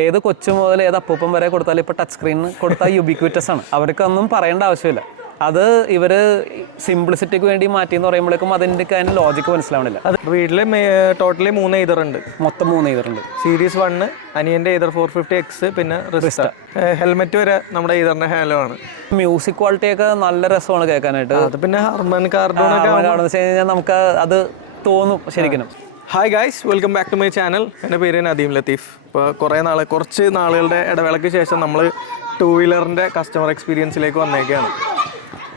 ഏത് കൊച്ചു മുതൽ ഏത് അപ്പൂപ്പം വരെ കൊടുത്താലും ഇപ്പോൾ ടച്ച് സ്ക്രീൻ കൊടുത്താൽ യുബിക്വിറ്റസ് ആണ്. അവർക്കൊന്നും പറയേണ്ട ആവശ്യമില്ല. അത് ഇവർ സിംപ്ലിസിറ്റിക്ക് വേണ്ടി മാറ്റി എന്ന് പറയുമ്പോഴേക്കും അതിന്റെ അതിന്റെ ലോജിക്ക് മനസ്സിലാവണില്ല. അത് വീട്ടിൽ ടോട്ടലി മൂന്ന് എയ്തർ ഉണ്ട്. മൊത്തം മൂന്ന് ചെയ്തിട്ടുണ്ട് സീരീസ് വണ്ണ് അനിയന്റെ എയ്തർ ഫോർ ഫിഫ്റ്റി എക്സ് പിന്നെ റിസ്റ്റ ഹെൽമെറ്റ് വരെ നമ്മുടെ എയ്തറിന്റെ ഹാലോ ആണ്. മ്യൂസിക് ക്വാളിറ്റി ഒക്കെ നല്ല രസമാണ് കേൾക്കാനായിട്ട്. അത് പിന്നെ ഹർമൻ കാർഡോൺ അവിടെയാണെന്ന് വെച്ച് കഴിഞ്ഞാൽ നമുക്ക് അത് തോന്നും ശരിക്കും. Hi guys welcome back to my channel എന്റെ പേര് നദീം ലത്തീഫ്. ഇപ്പോൾ കുറേ നാൾ കുറച്ച് നാളുകളുടെ ഇടവേളയ്ക്ക് ശേഷം നമ്മൾ ടു വീലറിന്റെ കസ്റ്റമർ എക്സ്പീരിയൻസിലേക്ക് വന്നേക്കാണ്.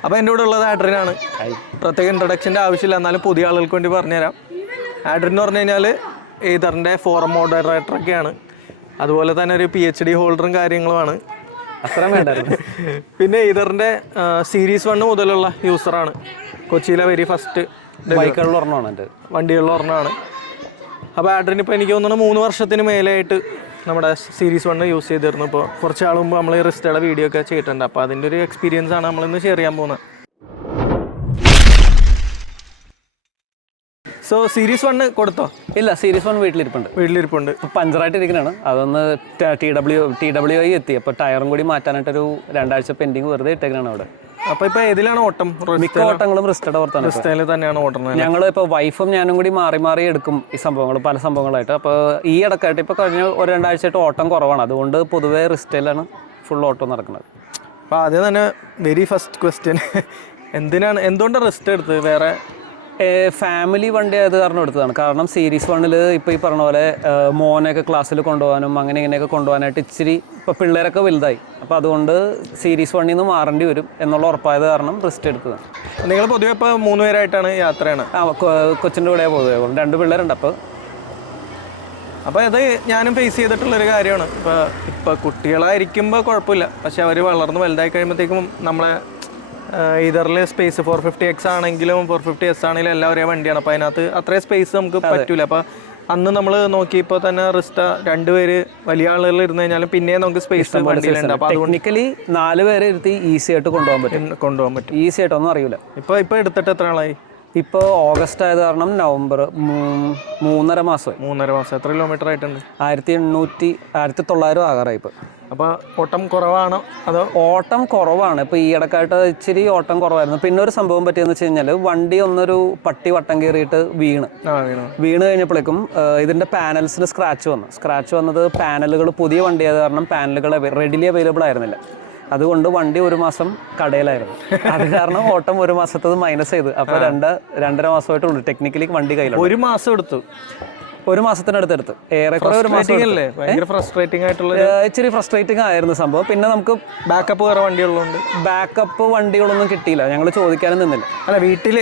അപ്പോൾ എന്റെ കൂടെ ഉള്ളത് ആഡ്രിനാണ് പ്രത്യേക ഇൻട്രൊഡക്ഷന്റെ ആവശ്യമില്ല എന്നാലും പുതിയ ആളുകൾക്ക് വേണ്ടി പറഞ്ഞുതരാം. ആഡ്രിൻ എന്ന് പറഞ്ഞു കഴിഞ്ഞാൽ ഏതറിന്റെ ഫോറം മോഡറേറ്ററൊക്കെയാണ് അതുപോലെ തന്നെ ഒരു പി എച്ച് ഡി ഹോൾഡറും കാര്യങ്ങളുമാണ് അത്ര വേണ്ടായിരുന്നു. പിന്നെ ഈതറിന്റെ സീരീസ് വൺ മുതലുള്ള യൂസറാണ് കൊച്ചിയിലെ വെരി ഫസ്റ്റ് ബൈക്കുകളിൽ ഒരെണ്ണമാണ് എന്റെ. വണ്ടികളിൽ ഒരെണ്ണമാണ് അപ്പോൾ ആഡ്രിന് ഇപ്പോൾ എനിക്ക് തോന്നുന്നു മൂന്ന് വർഷത്തിന് മേലെയായിട്ട് നമ്മുടെ സീരീസ് വണ്ണ് യൂസ് ചെയ്തിരുന്നു. ഇപ്പോൾ കുറച്ച് ആൾ മുമ്പ് നമ്മൾ റിസ്റ്റയുടെ വീഡിയോ ഒക്കെ ചെയ്തിട്ടുണ്ട്. അപ്പോൾ അതിന്റെ ഒരു എക്സ്പീരിയൻസ് ആണ് നമ്മളിന്ന് ഷെയർ ചെയ്യാൻ പോകുന്നത്. സോ സീരീസ് വൺ കൊടുത്തോ? ഇല്ല സീരീസ് വൺ വീട്ടിലിരിപ്പുണ്ട്. വീട്ടിലിരിപ്പുണ്ട്. പഞ്ചറായിട്ട് ഇരിക്കണാണ് അതൊന്ന് T W T W I എത്തി. അപ്പോൾ ടയറും കൂടി മാറ്റാനായിട്ടൊരു രണ്ടാഴ്ച പെൻഡിങ് വെറുതെ ഇട്ടേക്കണാണ് അവിടെ. അപ്പോൾ ഇപ്പൊ ഏതിലാണ് ഓട്ടം? മിക്ക ഓട്ടങ്ങളും റിസ്റ്റഡ് പുറത്താണ് റിസ്റ്റയിൽ തന്നെയാണ് ഓടുന്നത് ഞങ്ങൾ ഇപ്പൊ വൈഫും ഞാനും കൂടി മാറി മാറി എടുക്കും ഈ സംഭവങ്ങൾ പല സംഭവങ്ങളായിട്ട്. അപ്പൊ ഈ ഇടക്കായിട്ട് ഇപ്പൊ കഴിഞ്ഞ ഒരു രണ്ടാഴ്ചയായിട്ട് ഓട്ടം കുറവാണ്. അതുകൊണ്ട് പൊതുവെ റിസ്റ്റയിലാണ് ഫുൾ ഓട്ടം നടക്കുന്നത്. അപ്പൊ ആദ്യം തന്നെ വെരി ഫസ്റ്റ് ക്വസ്റ്റ്യൻ എന്തിനാണ് എന്തുകൊണ്ടാണ് റിസ്റ്റ് എടുത്തത്? വേറെ ഫാമിലി വണ്ടി ആയത് കാരണം എടുത്തതാണ്. കാരണം സീരീസ് വണ്ണിൽ ഇപ്പോൾ ഈ പറഞ്ഞ പോലെ മോനെയൊക്കെ ക്ലാസ്സിൽ കൊണ്ടുപോകാനും അങ്ങനെ ഇങ്ങനെയൊക്കെ കൊണ്ടുപോകാനായിട്ട് ഇച്ചിരി ഇപ്പോൾ പിള്ളേരൊക്കെ വലുതായി. അപ്പോൾ അതുകൊണ്ട് സീരീസ് വണ്ണിൽ നിന്ന് മാറേണ്ടി വരും എന്നുള്ള ഉറപ്പായത് കാരണം റിസ്റ്റ് എടുത്തതാണ്. നിങ്ങൾ പൊതുവെ ഇപ്പോൾ മൂന്ന് പേരായിട്ടാണ് യാത്രയാണ്? ആ കൊച്ചിന്റെ കൂടെ പൊതുവേ രണ്ട് പിള്ളേരുണ്ട് അപ്പോൾ അപ്പോൾ അത് ഞാനും ഫേസ് ചെയ്തിട്ടുള്ളൊരു കാര്യമാണ്. ഇപ്പോൾ ഇപ്പോൾ കുട്ടികളായിരിക്കുമ്പോൾ കുഴപ്പമില്ല. പക്ഷെ അവർ വളർന്ന് വലുതായി കഴിയുമ്പോഴത്തേക്കും നമ്മളെ ഇതറിൽ സ്പേസ് ഫോർ ഫിഫ്റ്റി എക്സ് ആണെങ്കിലും ഫോർ ഫിഫ്റ്റി എസ് ആണെങ്കിലും എല്ലാം ഒരേ വണ്ടിയാണ്. അപ്പോൾ അതിനകത്ത് അത്രയും സ്പേസ് നമുക്ക് പറ്റൂല. അപ്പോൾ അന്ന് നമ്മൾ നോക്കിയപ്പോൾ തന്നെ റിസ്റ്റ രണ്ടുപേര് വലിയ ആളുകൾ ഇരുന്ന് കഴിഞ്ഞാലും പിന്നെ നമുക്ക് സ്പേസ് വണ്ടിയിലുണ്ട്. അപ്പോൾ ടെക്നിക്കലി നാല് പേരെ ഇരുത്തി ഈസി ആയിട്ട് കൊണ്ടുപോകാൻ പറ്റും. കൊണ്ടുപോകാൻ പറ്റും. ഈസി ആയിട്ടൊന്നും അറിയില്ല ഇപ്പോൾ ഇപ്പോൾ എടുത്തിട്ട് എത്ര ആളായി ഇപ്പോൾ ഓഗസ്റ്റ് ആയത് കാരണം നവംബർ മൂന്നര മാസം മൂന്നര മാസം. എത്ര കിലോമീറ്റർ ആയിട്ടുണ്ട്? ആയിരത്തി എണ്ണൂറ്റി ആയിരത്തി തൊള്ളായിരം ആകാറായി ഇപ്പോൾ അപ്പോൾ ഓട്ടം കുറവാണോ? അത് ഓട്ടം കുറവാണ്. ഇപ്പോൾ ഈ ഇടക്കായിട്ട് ഇച്ചിരി ഓട്ടം കുറവായിരുന്നു. പിന്നെ ഒരു സംഭവം പറ്റിയെന്ന് വെച്ച് കഴിഞ്ഞാൽ വണ്ടി ഒന്നൊരു പട്ടി വട്ടം കയറിയിട്ട് വീണ്. വീണോ. കഴിഞ്ഞപ്പോഴേക്കും ഇതിന്റെ പാനൽസിന് സ്ക്രാച്ച് വന്നു. സ്ക്രാച്ച് വന്നത് പാനലുകൾ പുതിയ വണ്ടി ആയത് കാരണം പാനലുകൾ റെഡിലി അവൈലബിൾ ആയിരുന്നില്ല. അതുകൊണ്ട് വണ്ടി ഒരു മാസം കടയിലായിരുന്നു. അത് കാരണം ഓട്ടം ഒരു മാസത്തത് മൈനസ് ചെയ്ത്. അപ്പോൾ രണ്ട് രണ്ടര മാസമായിട്ടുള്ളൂ. ടെക്നിക്കലി വണ്ടി കയ്യിലുണ്ട്. ഒരു മാസം എടുത്തു. ഒരു മാസത്തിനടുത്ത് എടുത്ത്. ഏറെക്കുറെ ഒരു മാസം അല്ലേ? ഭയങ്കര ഫ്രസ്ട്രേറ്റിംഗ് ആയിട്ടുള്ള ഇച്ചിരി ഫ്രസ്ട്രേറ്റിംഗ് ആയിരുന്നു സംഭവം. പിന്നെ നമുക്ക് ബാക്കപ്പ് വേറെ വണ്ടികളുണ്ട് ബാക്കപ്പ് വണ്ടികളൊന്നും കിട്ടിയില്ല. ഞങ്ങൾ ചോദിക്കാനും നിന്നില്ല. അല്ല വീട്ടിൽ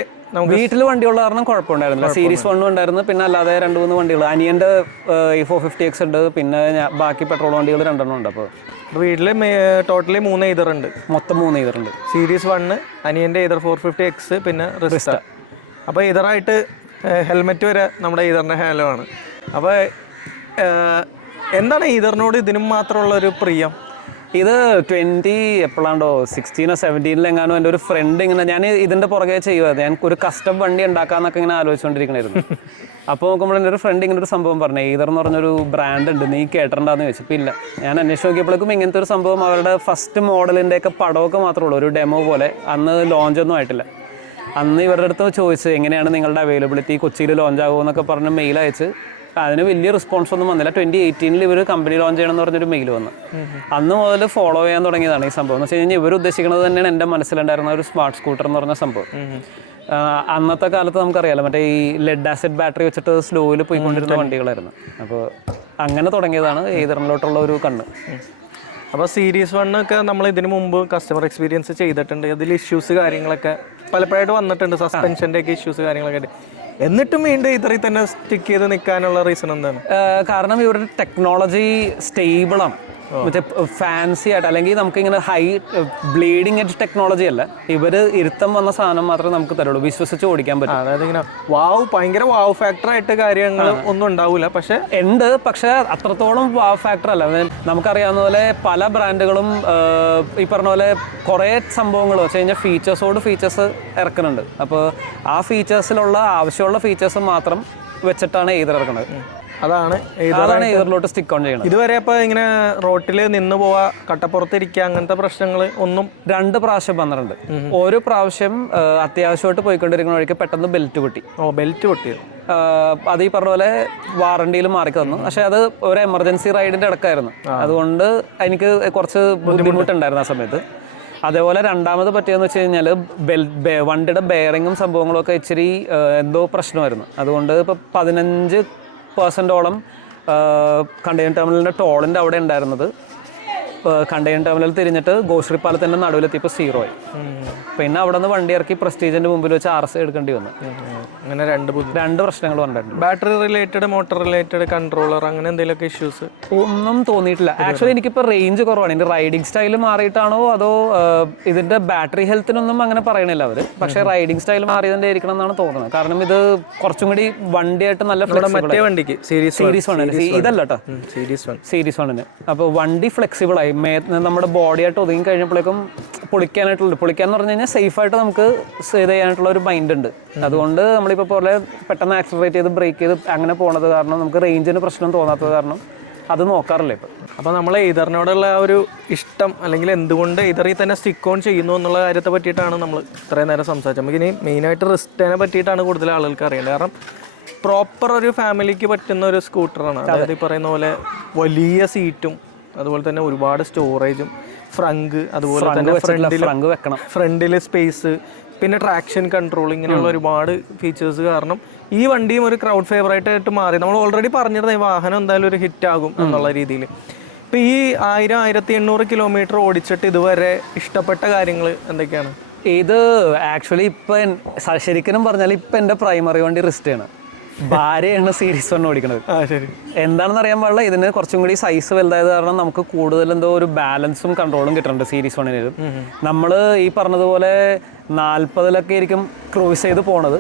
വീട്ടിൽ വണ്ടിയുള്ള കാരണം കുഴപ്പമുണ്ടായിരുന്നില്ല. സീരീസ് വണ്ണും ഉണ്ടായിരുന്നു. പിന്നെ അല്ലാതെ രണ്ട് മൂന്ന് വണ്ടികൾ അനിയന്റെ ഈ ഫോർ ഫിഫ്റ്റി എക്സ് ഉണ്ട്. പിന്നെ ബാക്കി പെട്രോൾ വണ്ടികൾ രണ്ടെണ്ണം ഉണ്ട്. അപ്പോൾ വീട്ടിൽ ടോട്ടലി മൂന്ന് എയ്തർ ഉണ്ട്. മൊത്തം മൂന്ന് ചെയ്തിട്ടുണ്ട് സീരീസ് വണ്ണ് അനിയന്റെ എയ്തർ ഫോർ ഫിഫ്റ്റി എക്സ് പിന്നെ റിസ്റ്റ അപ്പോൾ ഇതറായിട്ട് ഹെൽമെറ്റ് വരെ നമ്മുടെ ഈതറിന്റെ ഹാലോ ആണ് അപ്പോൾ എന്താണ് ഈതറിനോട് ഇതിനും മാത്രമുള്ള ഒരു പ്രിയം? ഇത് ട്വന്റി എപ്പോഴാണ്ടോ സിക്സ്റ്റീനോ സെവന്റീനിൽ എങ്ങാനും എന്റെ ഒരു ഫ്രണ്ട് ഇങ്ങനെ ഞാൻ ഇതിന്റെ പുറകെ ചെയ്യുമായിരുന്നു ഞാൻ ഒരു കസ്റ്റം വണ്ടി ഉണ്ടാക്കാമെന്നൊക്കെ ഇങ്ങനെ ആലോചിച്ചുകൊണ്ടിരിക്കണായിരുന്നു അപ്പോൾ നോക്കുമ്പോൾ എന്റെ ഒരു ഫ്രണ്ട് ഇങ്ങനെ ഒരു സംഭവം പറഞ്ഞു ഈതർ എന്ന് പറഞ്ഞൊരു ബ്രാൻഡ് ഉണ്ട് നീ കേട്ടിട്ടുണ്ടാന്ന് ചോദിച്ചപ്പോൾ ഇല്ല. ഞാൻ അന്വേഷിച്ച് നോക്കിയപ്പോഴേക്കും ഇങ്ങനത്തെ ഒരു സംഭവം അവരുടെ ഫസ്റ്റ് മോഡലിന്റെയൊക്കെ പടമൊക്കെ മാത്രമേ ഉള്ളൂ. ഒരു ഡെമോ പോലെ അന്ന് ലോഞ്ചൊന്നും ആയിട്ടില്ല. അന്ന് ഇവരുടെ അടുത്ത് ചോദിച്ച് എങ്ങനെയാണ് നിങ്ങളുടെ അവൈലബിലിറ്റി കൊച്ചിയിൽ ലോഞ്ച് ആകുമെന്നൊക്കെ പറഞ്ഞ് മെയിൽ അയച്ച്. അതിന് വലിയ റെസ്പോൺസ് ഒന്നും വന്നില്ല. ട്വന്റി എയ്റ്റീനിൽ ഇവർ കമ്പനി ലോഞ്ച് ചെയ്യണം എന്ന് പറഞ്ഞൊരു മെയിൽ വന്നു. അന്ന് മുതൽ ഫോളോ ചെയ്യാൻ തുടങ്ങിയതാണ് ഈ സംഭവം. എന്ന് വെച്ച് കഴിഞ്ഞാൽ ഇവർ ഉദ്ദേശിക്കുന്നത് തന്നെയാണ് എന്റെ മനസ്സിലുണ്ടായിരുന്ന ഒരു സ്മാർട്ട് സ്കൂട്ടർ എന്ന് പറഞ്ഞ സംഭവം. അന്നത്തെ കാലത്ത് നമുക്കറിയാലോ മറ്റേ ഈ ലെഡ് ആസിഡ് ബാറ്ററി വെച്ചിട്ട് സ്ലോയിൽ പോയിക്കൊണ്ടിരുന്ന വണ്ടികളായിരുന്നു. അപ്പോൾ അങ്ങനെ തുടങ്ങിയതാണ് ഏതറിലോട്ടുള്ള ഒരു കണ്ണ്. അപ്പോൾ സീരീസ് വണ്ണൊക്കെ നമ്മൾ ഇതിനു മുമ്പ് കസ്റ്റമർ എക്സ്പീരിയൻസ് ചെയ്തിട്ടുണ്ട്. അതിൽ ഇഷ്യൂസ് കാര്യങ്ങളൊക്കെ പലപ്പോഴായിട്ട് വന്നിട്ടുണ്ട് സസ്പെൻഷന്റെ ഒക്കെ ഇഷ്യൂസ് കാര്യങ്ങളൊക്കെ ആയിട്ട്. എന്നിട്ടും വീണ്ടും ഇത്രയും തന്നെ സ്റ്റിക്ക് ചെയ്ത് നിൽക്കാനുള്ള റീസൺ എന്താണ്? കാരണം ഇവരുടെ ടെക്നോളജി സ്റ്റേബിളാണ് മറ്റേ ഫാൻസി ആയിട്ട് അല്ലെങ്കിൽ നമുക്ക് ഇങ്ങനെ ഹൈ ബ്ലീഡിങ് എഡ്ജ് ടെക്നോളജി അല്ല. ഇവർ ഇരുത്തം വന്ന സാധനം മാത്രമേ നമുക്ക് തരുള്ളൂ. വിശ്വസിച്ച് ഓടിക്കാൻ പറ്റും. അതായത് ഇങ്ങനെ വാവ് ഭയങ്കര വാവ് ഫാക്ടർ ആയിട്ട് കാര്യങ്ങൾ ഒന്നും ഉണ്ടാവില്ല പക്ഷെ ഉണ്ട് പക്ഷെ അത്രത്തോളം വാവ് ഫാക്ടർ അല്ല. നമുക്കറിയാവുന്ന പോലെ പല ബ്രാൻഡുകളും ഈ പറഞ്ഞ പോലെ കുറേ സംഭവങ്ങൾ വെച്ച് കഴിഞ്ഞാൽ ഫീച്ചേഴ്സോട് ഫീച്ചേഴ്സ് ഇറക്കുന്നുണ്ട്. അപ്പോൾ ആ ഫീച്ചേഴ്സിലുള്ള ആവശ്യമുള്ള ഫീച്ചേഴ്സ് മാത്രം വെച്ചിട്ടാണ് ഏത് ഇറക്കുന്നത് അതാണ് അതാണ് എയറിലോട്ട് സ്റ്റിക്ക് ഓൺ ചെയ്യണം ഇതുവരെ ഇപ്പൊ ഇങ്ങനെ റോട്ടിൽ നിന്ന് പോവാ കട്ടപ്പുറത്ത് ഇരിക്കുക അങ്ങനത്തെ പ്രശ്നങ്ങൾ ഒന്നും രണ്ട് പ്രാവശ്യം വന്നിട്ടുണ്ട്. ഓരോ പ്രാവശ്യം അത്യാവശ്യമായിട്ട് പോയിക്കൊണ്ടിരിക്കുന്ന വഴിക്ക് പെട്ടെന്ന് ബെൽറ്റ് പൊട്ടി. ഓ ബെൽറ്റ് പൊട്ടിയത് അത് ഈ പറഞ്ഞ പോലെ വാറണ്ടിയിൽ മാറി തന്നു. പക്ഷെ അത് ഒരു എമർജൻസി റൈഡിന്റെ ഇടക്കായിരുന്നു. അതുകൊണ്ട് എനിക്ക് കുറച്ച് ബുദ്ധിമുട്ടുണ്ടായിരുന്നു ആ സമയത്ത്. അതേപോലെ രണ്ടാമത് പറ്റിയെന്ന് വെച്ച് കഴിഞ്ഞാൽ ബെൽ ബെ- വണ്ടിയുടെ ബെയറിങ്ങും സംഭവങ്ങളും ഒക്കെ ഇച്ചിരി എന്തോ പ്രശ്നമായിരുന്നു. അതുകൊണ്ട് ഇപ്പോൾ പതിനഞ്ച് പെർസെന്റോളം കണ്ടെയ്നർ ടെർമിനലിന്റെ ടോളിന്റെ അവിടെ ഉണ്ടായിരുന്നത്. കണ്ടെയ്നർ ടെർമിനൽ തിരിഞ്ഞിട്ട് ഗോശ്രീ പാലത്തിന്റെ നടുവിലെത്തിയപ്പോൾ സീറോ ആയി. പിന്നെ അവിടെ നിന്ന് വണ്ടി ഇറക്കി പ്രസ്റ്റീജിന്റെ മുമ്പിൽ വെച്ച് ആർ എസ് എടുക്കേണ്ടി വന്നു. അങ്ങനെ രണ്ട് രണ്ട് പ്രശ്നങ്ങൾ വന്നിട്ടുണ്ട്. Battery related motor related controller അങ്ങനെ എന്തെങ്കിലുമൊക്കെ ഇഷ്യൂസ് ഒന്നും തോന്നിയിട്ടില്ല. ആക്ച്വലി എനിക്കിപ്പോൾ റേഞ്ച് കുറവാണ്. എന്റെ റൈഡിംഗ് സ്റ്റൈൽ മാറിയിട്ടാണോ അതോ ഇതിന്റെ ഇതിന്റെ ബാറ്ററി ഹെൽത്തിനൊന്നും അങ്ങനെ പറയണില്ല അവർ. പക്ഷേ റൈഡിംഗ് സ്റ്റൈൽ മാറിയതിന്റെ ആയിരിക്കണം എന്നാണ് തോന്നുന്നത്. കാരണം ഇത് കുറച്ചും കൂടി വണ്ടിയായിട്ട് നല്ല മറ്റേ. വണ്ടിക്ക് സീരീസ് സീരീസ് വണ്ണിന് ഇതല്ല കേട്ടോ സീരീസ് വൺ സീരീസ് വണ്ണിന് അപ്പോൾ വണ്ടി ഫ്ലെക്സിബിൾ ആയി. നമ്മുടെ ബോഡിയായിട്ട് ഒതുങ്ങി കഴിഞ്ഞപ്പോഴേക്കും പൊളിക്കാനായിട്ടുള്ള പൊളിക്കാൻ എന്ന് പറഞ്ഞു കഴിഞ്ഞാൽ സേഫ് ആയിട്ട് നമുക്ക് ഇത് ചെയ്യാനായിട്ടുള്ള ഒരു മൈൻഡ് ഉണ്ട്. അതുകൊണ്ട് നമ്മളിപ്പോൾ പോലെ പെട്ടെന്ന് ആക്സലറേറ്റ് ചെയ്ത് ബ്രേക്ക് ചെയ്ത് അങ്ങനെ പോണത് കാരണം നമുക്ക് റേഞ്ചിന് പ്രശ്നം തോന്നാത്തത് കാരണം അത് നോക്കാറില്ല ഇപ്പം. അപ്പോൾ നമ്മൾ എയ്തറിനോടുള്ള ആ ഒരു ഇഷ്ടം അല്ലെങ്കിൽ എന്തുകൊണ്ട് എയ്തറിൽ തന്നെ സ്റ്റിക്ക് ഓൺ ചെയ്യുന്നു എന്നുള്ള കാര്യത്തെ പറ്റിയിട്ടാണ് നമ്മൾ ഇത്രയും നേരം സംസാരിച്ചത്. നമുക്ക് ഇനി മെയിനായിട്ട് റിസ്റ്റേനെ പറ്റിയിട്ടാണ് കൂടുതൽ ആളുകൾക്ക് അറിയേണ്ടത്. കാരണം പ്രോപ്പർ ഒരു ഫാമിലിക്ക് പറ്റുന്ന ഒരു സ്കൂട്ടറാണ് അതായത് ഈ പറയുന്ന പോലെ വലിയ സീറ്റും അതുപോലെ തന്നെ ഒരുപാട് സ്റ്റോറേജും ഫ്രങ്ക് അതുപോലെ തന്നെ ഫ്രണ്ടിൽ ഫ്രണ്ടിൽ സ്പേസ് പിന്നെ ട്രാക്ഷൻ കൺട്രോൾ ഇങ്ങനെയുള്ള ഒരുപാട് ഫീച്ചേഴ്സ് കാരണം ഈ വണ്ടിയും ഒരു ക്രൗഡ് ഫേവറേറ്റ് ആയിട്ട് മാറി. നമ്മൾ ഓൾറെഡി പറഞ്ഞിരുന്ന ഈ വാഹനം എന്തായാലും ഒരു ഹിറ്റ് ആകും എന്നുള്ള രീതിയിൽ ഇപ്പം ഈ ആയിരം ആയിരത്തി എണ്ണൂറ് കിലോമീറ്റർ ഓടിച്ചിട്ട് ഇതുവരെ ഇഷ്ടപ്പെട്ട കാര്യങ്ങൾ എന്തൊക്കെയാണ്? ഇത് ആക്ച്വലി ഇപ്പൊ ശരിക്കും പറഞ്ഞാൽ ഇപ്പൊ എന്റെ പ്രൈമറി വണ്ടി റിസ്റ്റാണ് ഭാര്യയാണ് സീരീസ് വൺ ഓടിക്കുന്നത് എന്താണെന്ന് അറിയാൻ പാടില്ല. ഇതിന് കുറച്ചും കൂടി സൈസ് വലുതായത് കാരണം നമുക്ക് കൂടുതൽ എന്തോ ഒരു ബാലൻസും കൺട്രോളും കിട്ടുന്നുണ്ട് സീരീസ് വണ്ണിന് നമ്മൾ ഈ പറഞ്ഞതുപോലെ നാൽപ്പതിലൊക്കെ ആയിരിക്കും ക്രൂസ് ചെയ്ത് പോണത്.